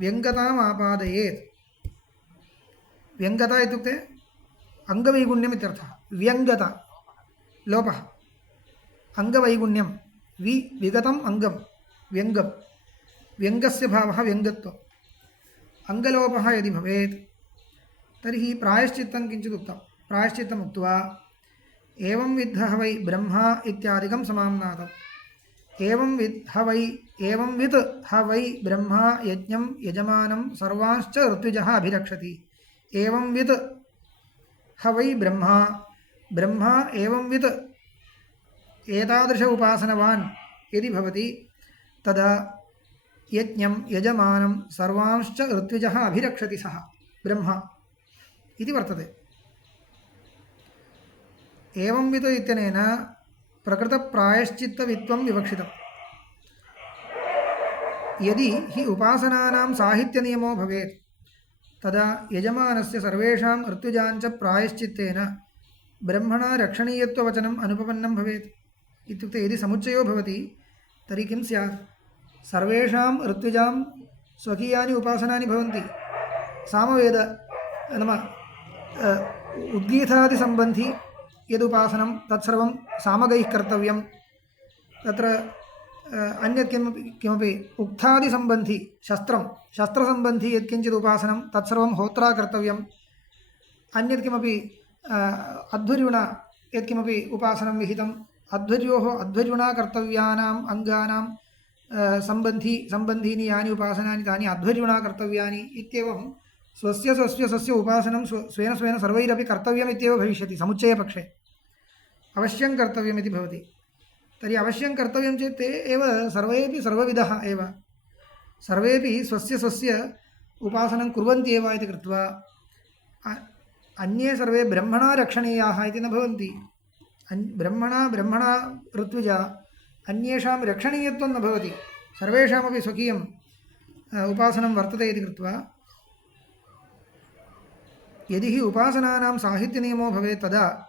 व्यङ्गताम् आपादयेत्। व्यङ्गता इत्युक्ते अङ्गवैगुण्यम् इत्यर्थः। व्यङ्गता लोपः, अङ्गवैगुण्यं, विगतम् अङ्गं व्यङ्गं, व्यङ्गस्य भावः व्यङ्गत्वम्। अङ्गलोपः यदि भवेत् तर्हि प्रायश्चित्तं किञ्चित् उक्तं। प्रायश्चित्तम् उक्त्वा एवं विद्धः वै ब्रह्मा इत्यादिकं समाम्नातम्। एवं वित् ह वै ब्रह्मा यज्ञं यजमानं सर्वांश्च ऋत्विजः अभिरक्षति। एवं वित् ह वै ब्रह्मा एवं वित् एतादृश उपासनवान् यदि भवति तदा यज्ञं यजमानं सर्वांश्च ऋत्विजः अभिरक्षति सः ब्रह्मा इति वर्तते। एवं वित् इत्यनेन प्रकृतप्रायश्चित्तवित्वं विवक्षितम्। यदि हि उपासनानां साहित्यनियमो भवेत् तदा यजमानस्य सर्वेषां ऋत्विजाञ्च प्रायश्चित्तेन ब्रह्मणा रक्षणीयत्ववचनम् अनुपपन्नं भवेत्। इत्युक्ते यदि समुच्चयो भवति तर्हि किं स्यात्? सर्वेषां ऋत्विजां स्वकीयानि उपासनानि भवन्ति। सामवेद नाम उद्गीतादिसम्बन्धि यदुपासनं तत्सर्वं सामगैः कर्तव्यं। तत्र अन्यत् किमपि उक्तादिसम्बन्धि शस्त्रसम्बन्धि यत्किञ्चित् उपासनं तत्सर्वं होत्रा कर्तव्यम्। अन्यत् किमपि अध्वर्युणा यत्किमपि उपासनं विहितम् अध्वर्युणा कर्तव्यानाम् अङ्गानां सम्बन्धीनि यानि उपासनानि तानि अध्वर्युणा कर्तव्यानि इत्येवं स्वस्य उपासनं स्वेन स्वेन सर्वैरपि कर्तव्यम् इत्येव भविष्यति। समुच्चयपक्षे अवश्यं कर्तव्यमिति भवति। तर्हि अवश्यं कर्तव्यं चेत् ते एव सर्वेपि सर्वविधः एव सर्वेपि स्वस्य उपासनं कुर्वन्ति एव इति कृत्वा अन्ये सर्वे ब्रह्मणा रक्षणीयाः इति न भवन्ति। ब्रह्मणा ऋत्विजा अन्येषां रक्षणीयत्वं न भवति। सर्वेषामपि स्वकीयम् उपासनं वर्तते इति कृत्वा यदि हि उपासनानां साहित्यनियमो भवेत् तदा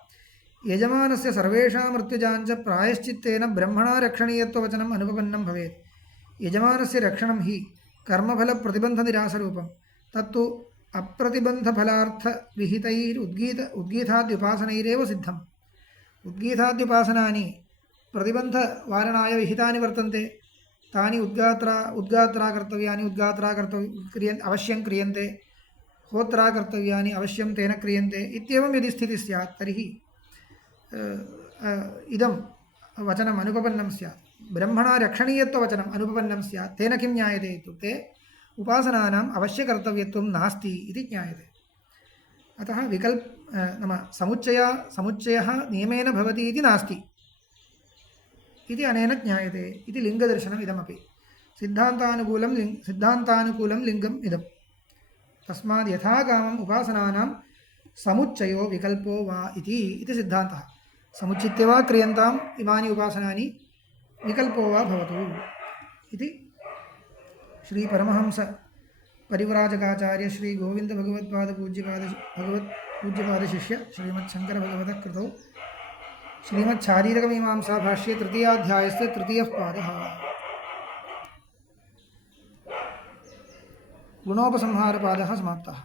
यजमानस्य सर्वेषां ऋत्विजाञ्च प्रायश्चित्तेन ब्रह्मणा रक्षणीयत्ववचनम् अनुपपन्नं भवेत्। यजमानस्य रक्षणं हि कर्मफलप्रतिबन्धनिरासरूपं तत्तु अप्रतिबन्धफलार्थविहितैरुद्गीताद्युपासनैरेव सिद्धम्। उद्गीताद्युपासनानि प्रतिबन्धवारणाय विहितानि वर्तन्ते। तानि उद्गात्रा कर्तव्यानि अवश्यं क्रियन्ते। होत्रा कर्तव्यानि अवश्यं तेन क्रियन्ते इत्येवं यदि स्थितिः स्यात् तर्हि इदं वचनम् अनुपपन्नं स्यात्। ब्रह्मणा रक्षणीयत्ववचनम् अनुपपन्नं स्यात्। तेन किं ज्ञायते इत्युक्ते उपासनानाम् अवश्यकर्तव्यत्वं नास्ति इति ज्ञायते। अतः नाम समुच्चयः नियमेन भवति इति नास्ति इति अनेन ज्ञायते इति लिङ्गदर्शनम् इदमपि। सिद्धान्तानुकूलं लिङ्गम् इदम्। तस्माद् यथा कामम् उपासनानां समुच्चयो विकल्पो वा इति सिद्धान्तः। समुच्चित्य वा क्रियन्ताम् इमानि उपासनानि विकल्पो वा भवतु इति श्री परमहंस परिव्राजकाचार्य श्री गोविंद भगवत्पाद पूज्यपाद शिष्य श्रीमच्छंकर भगवतः कृतौ श्रीमच्छारीरकमीमांसा भाष्ये तृतीयाध्यायस्य तृतीयः पादः। गुणोपसंहारपादः समाप्तः।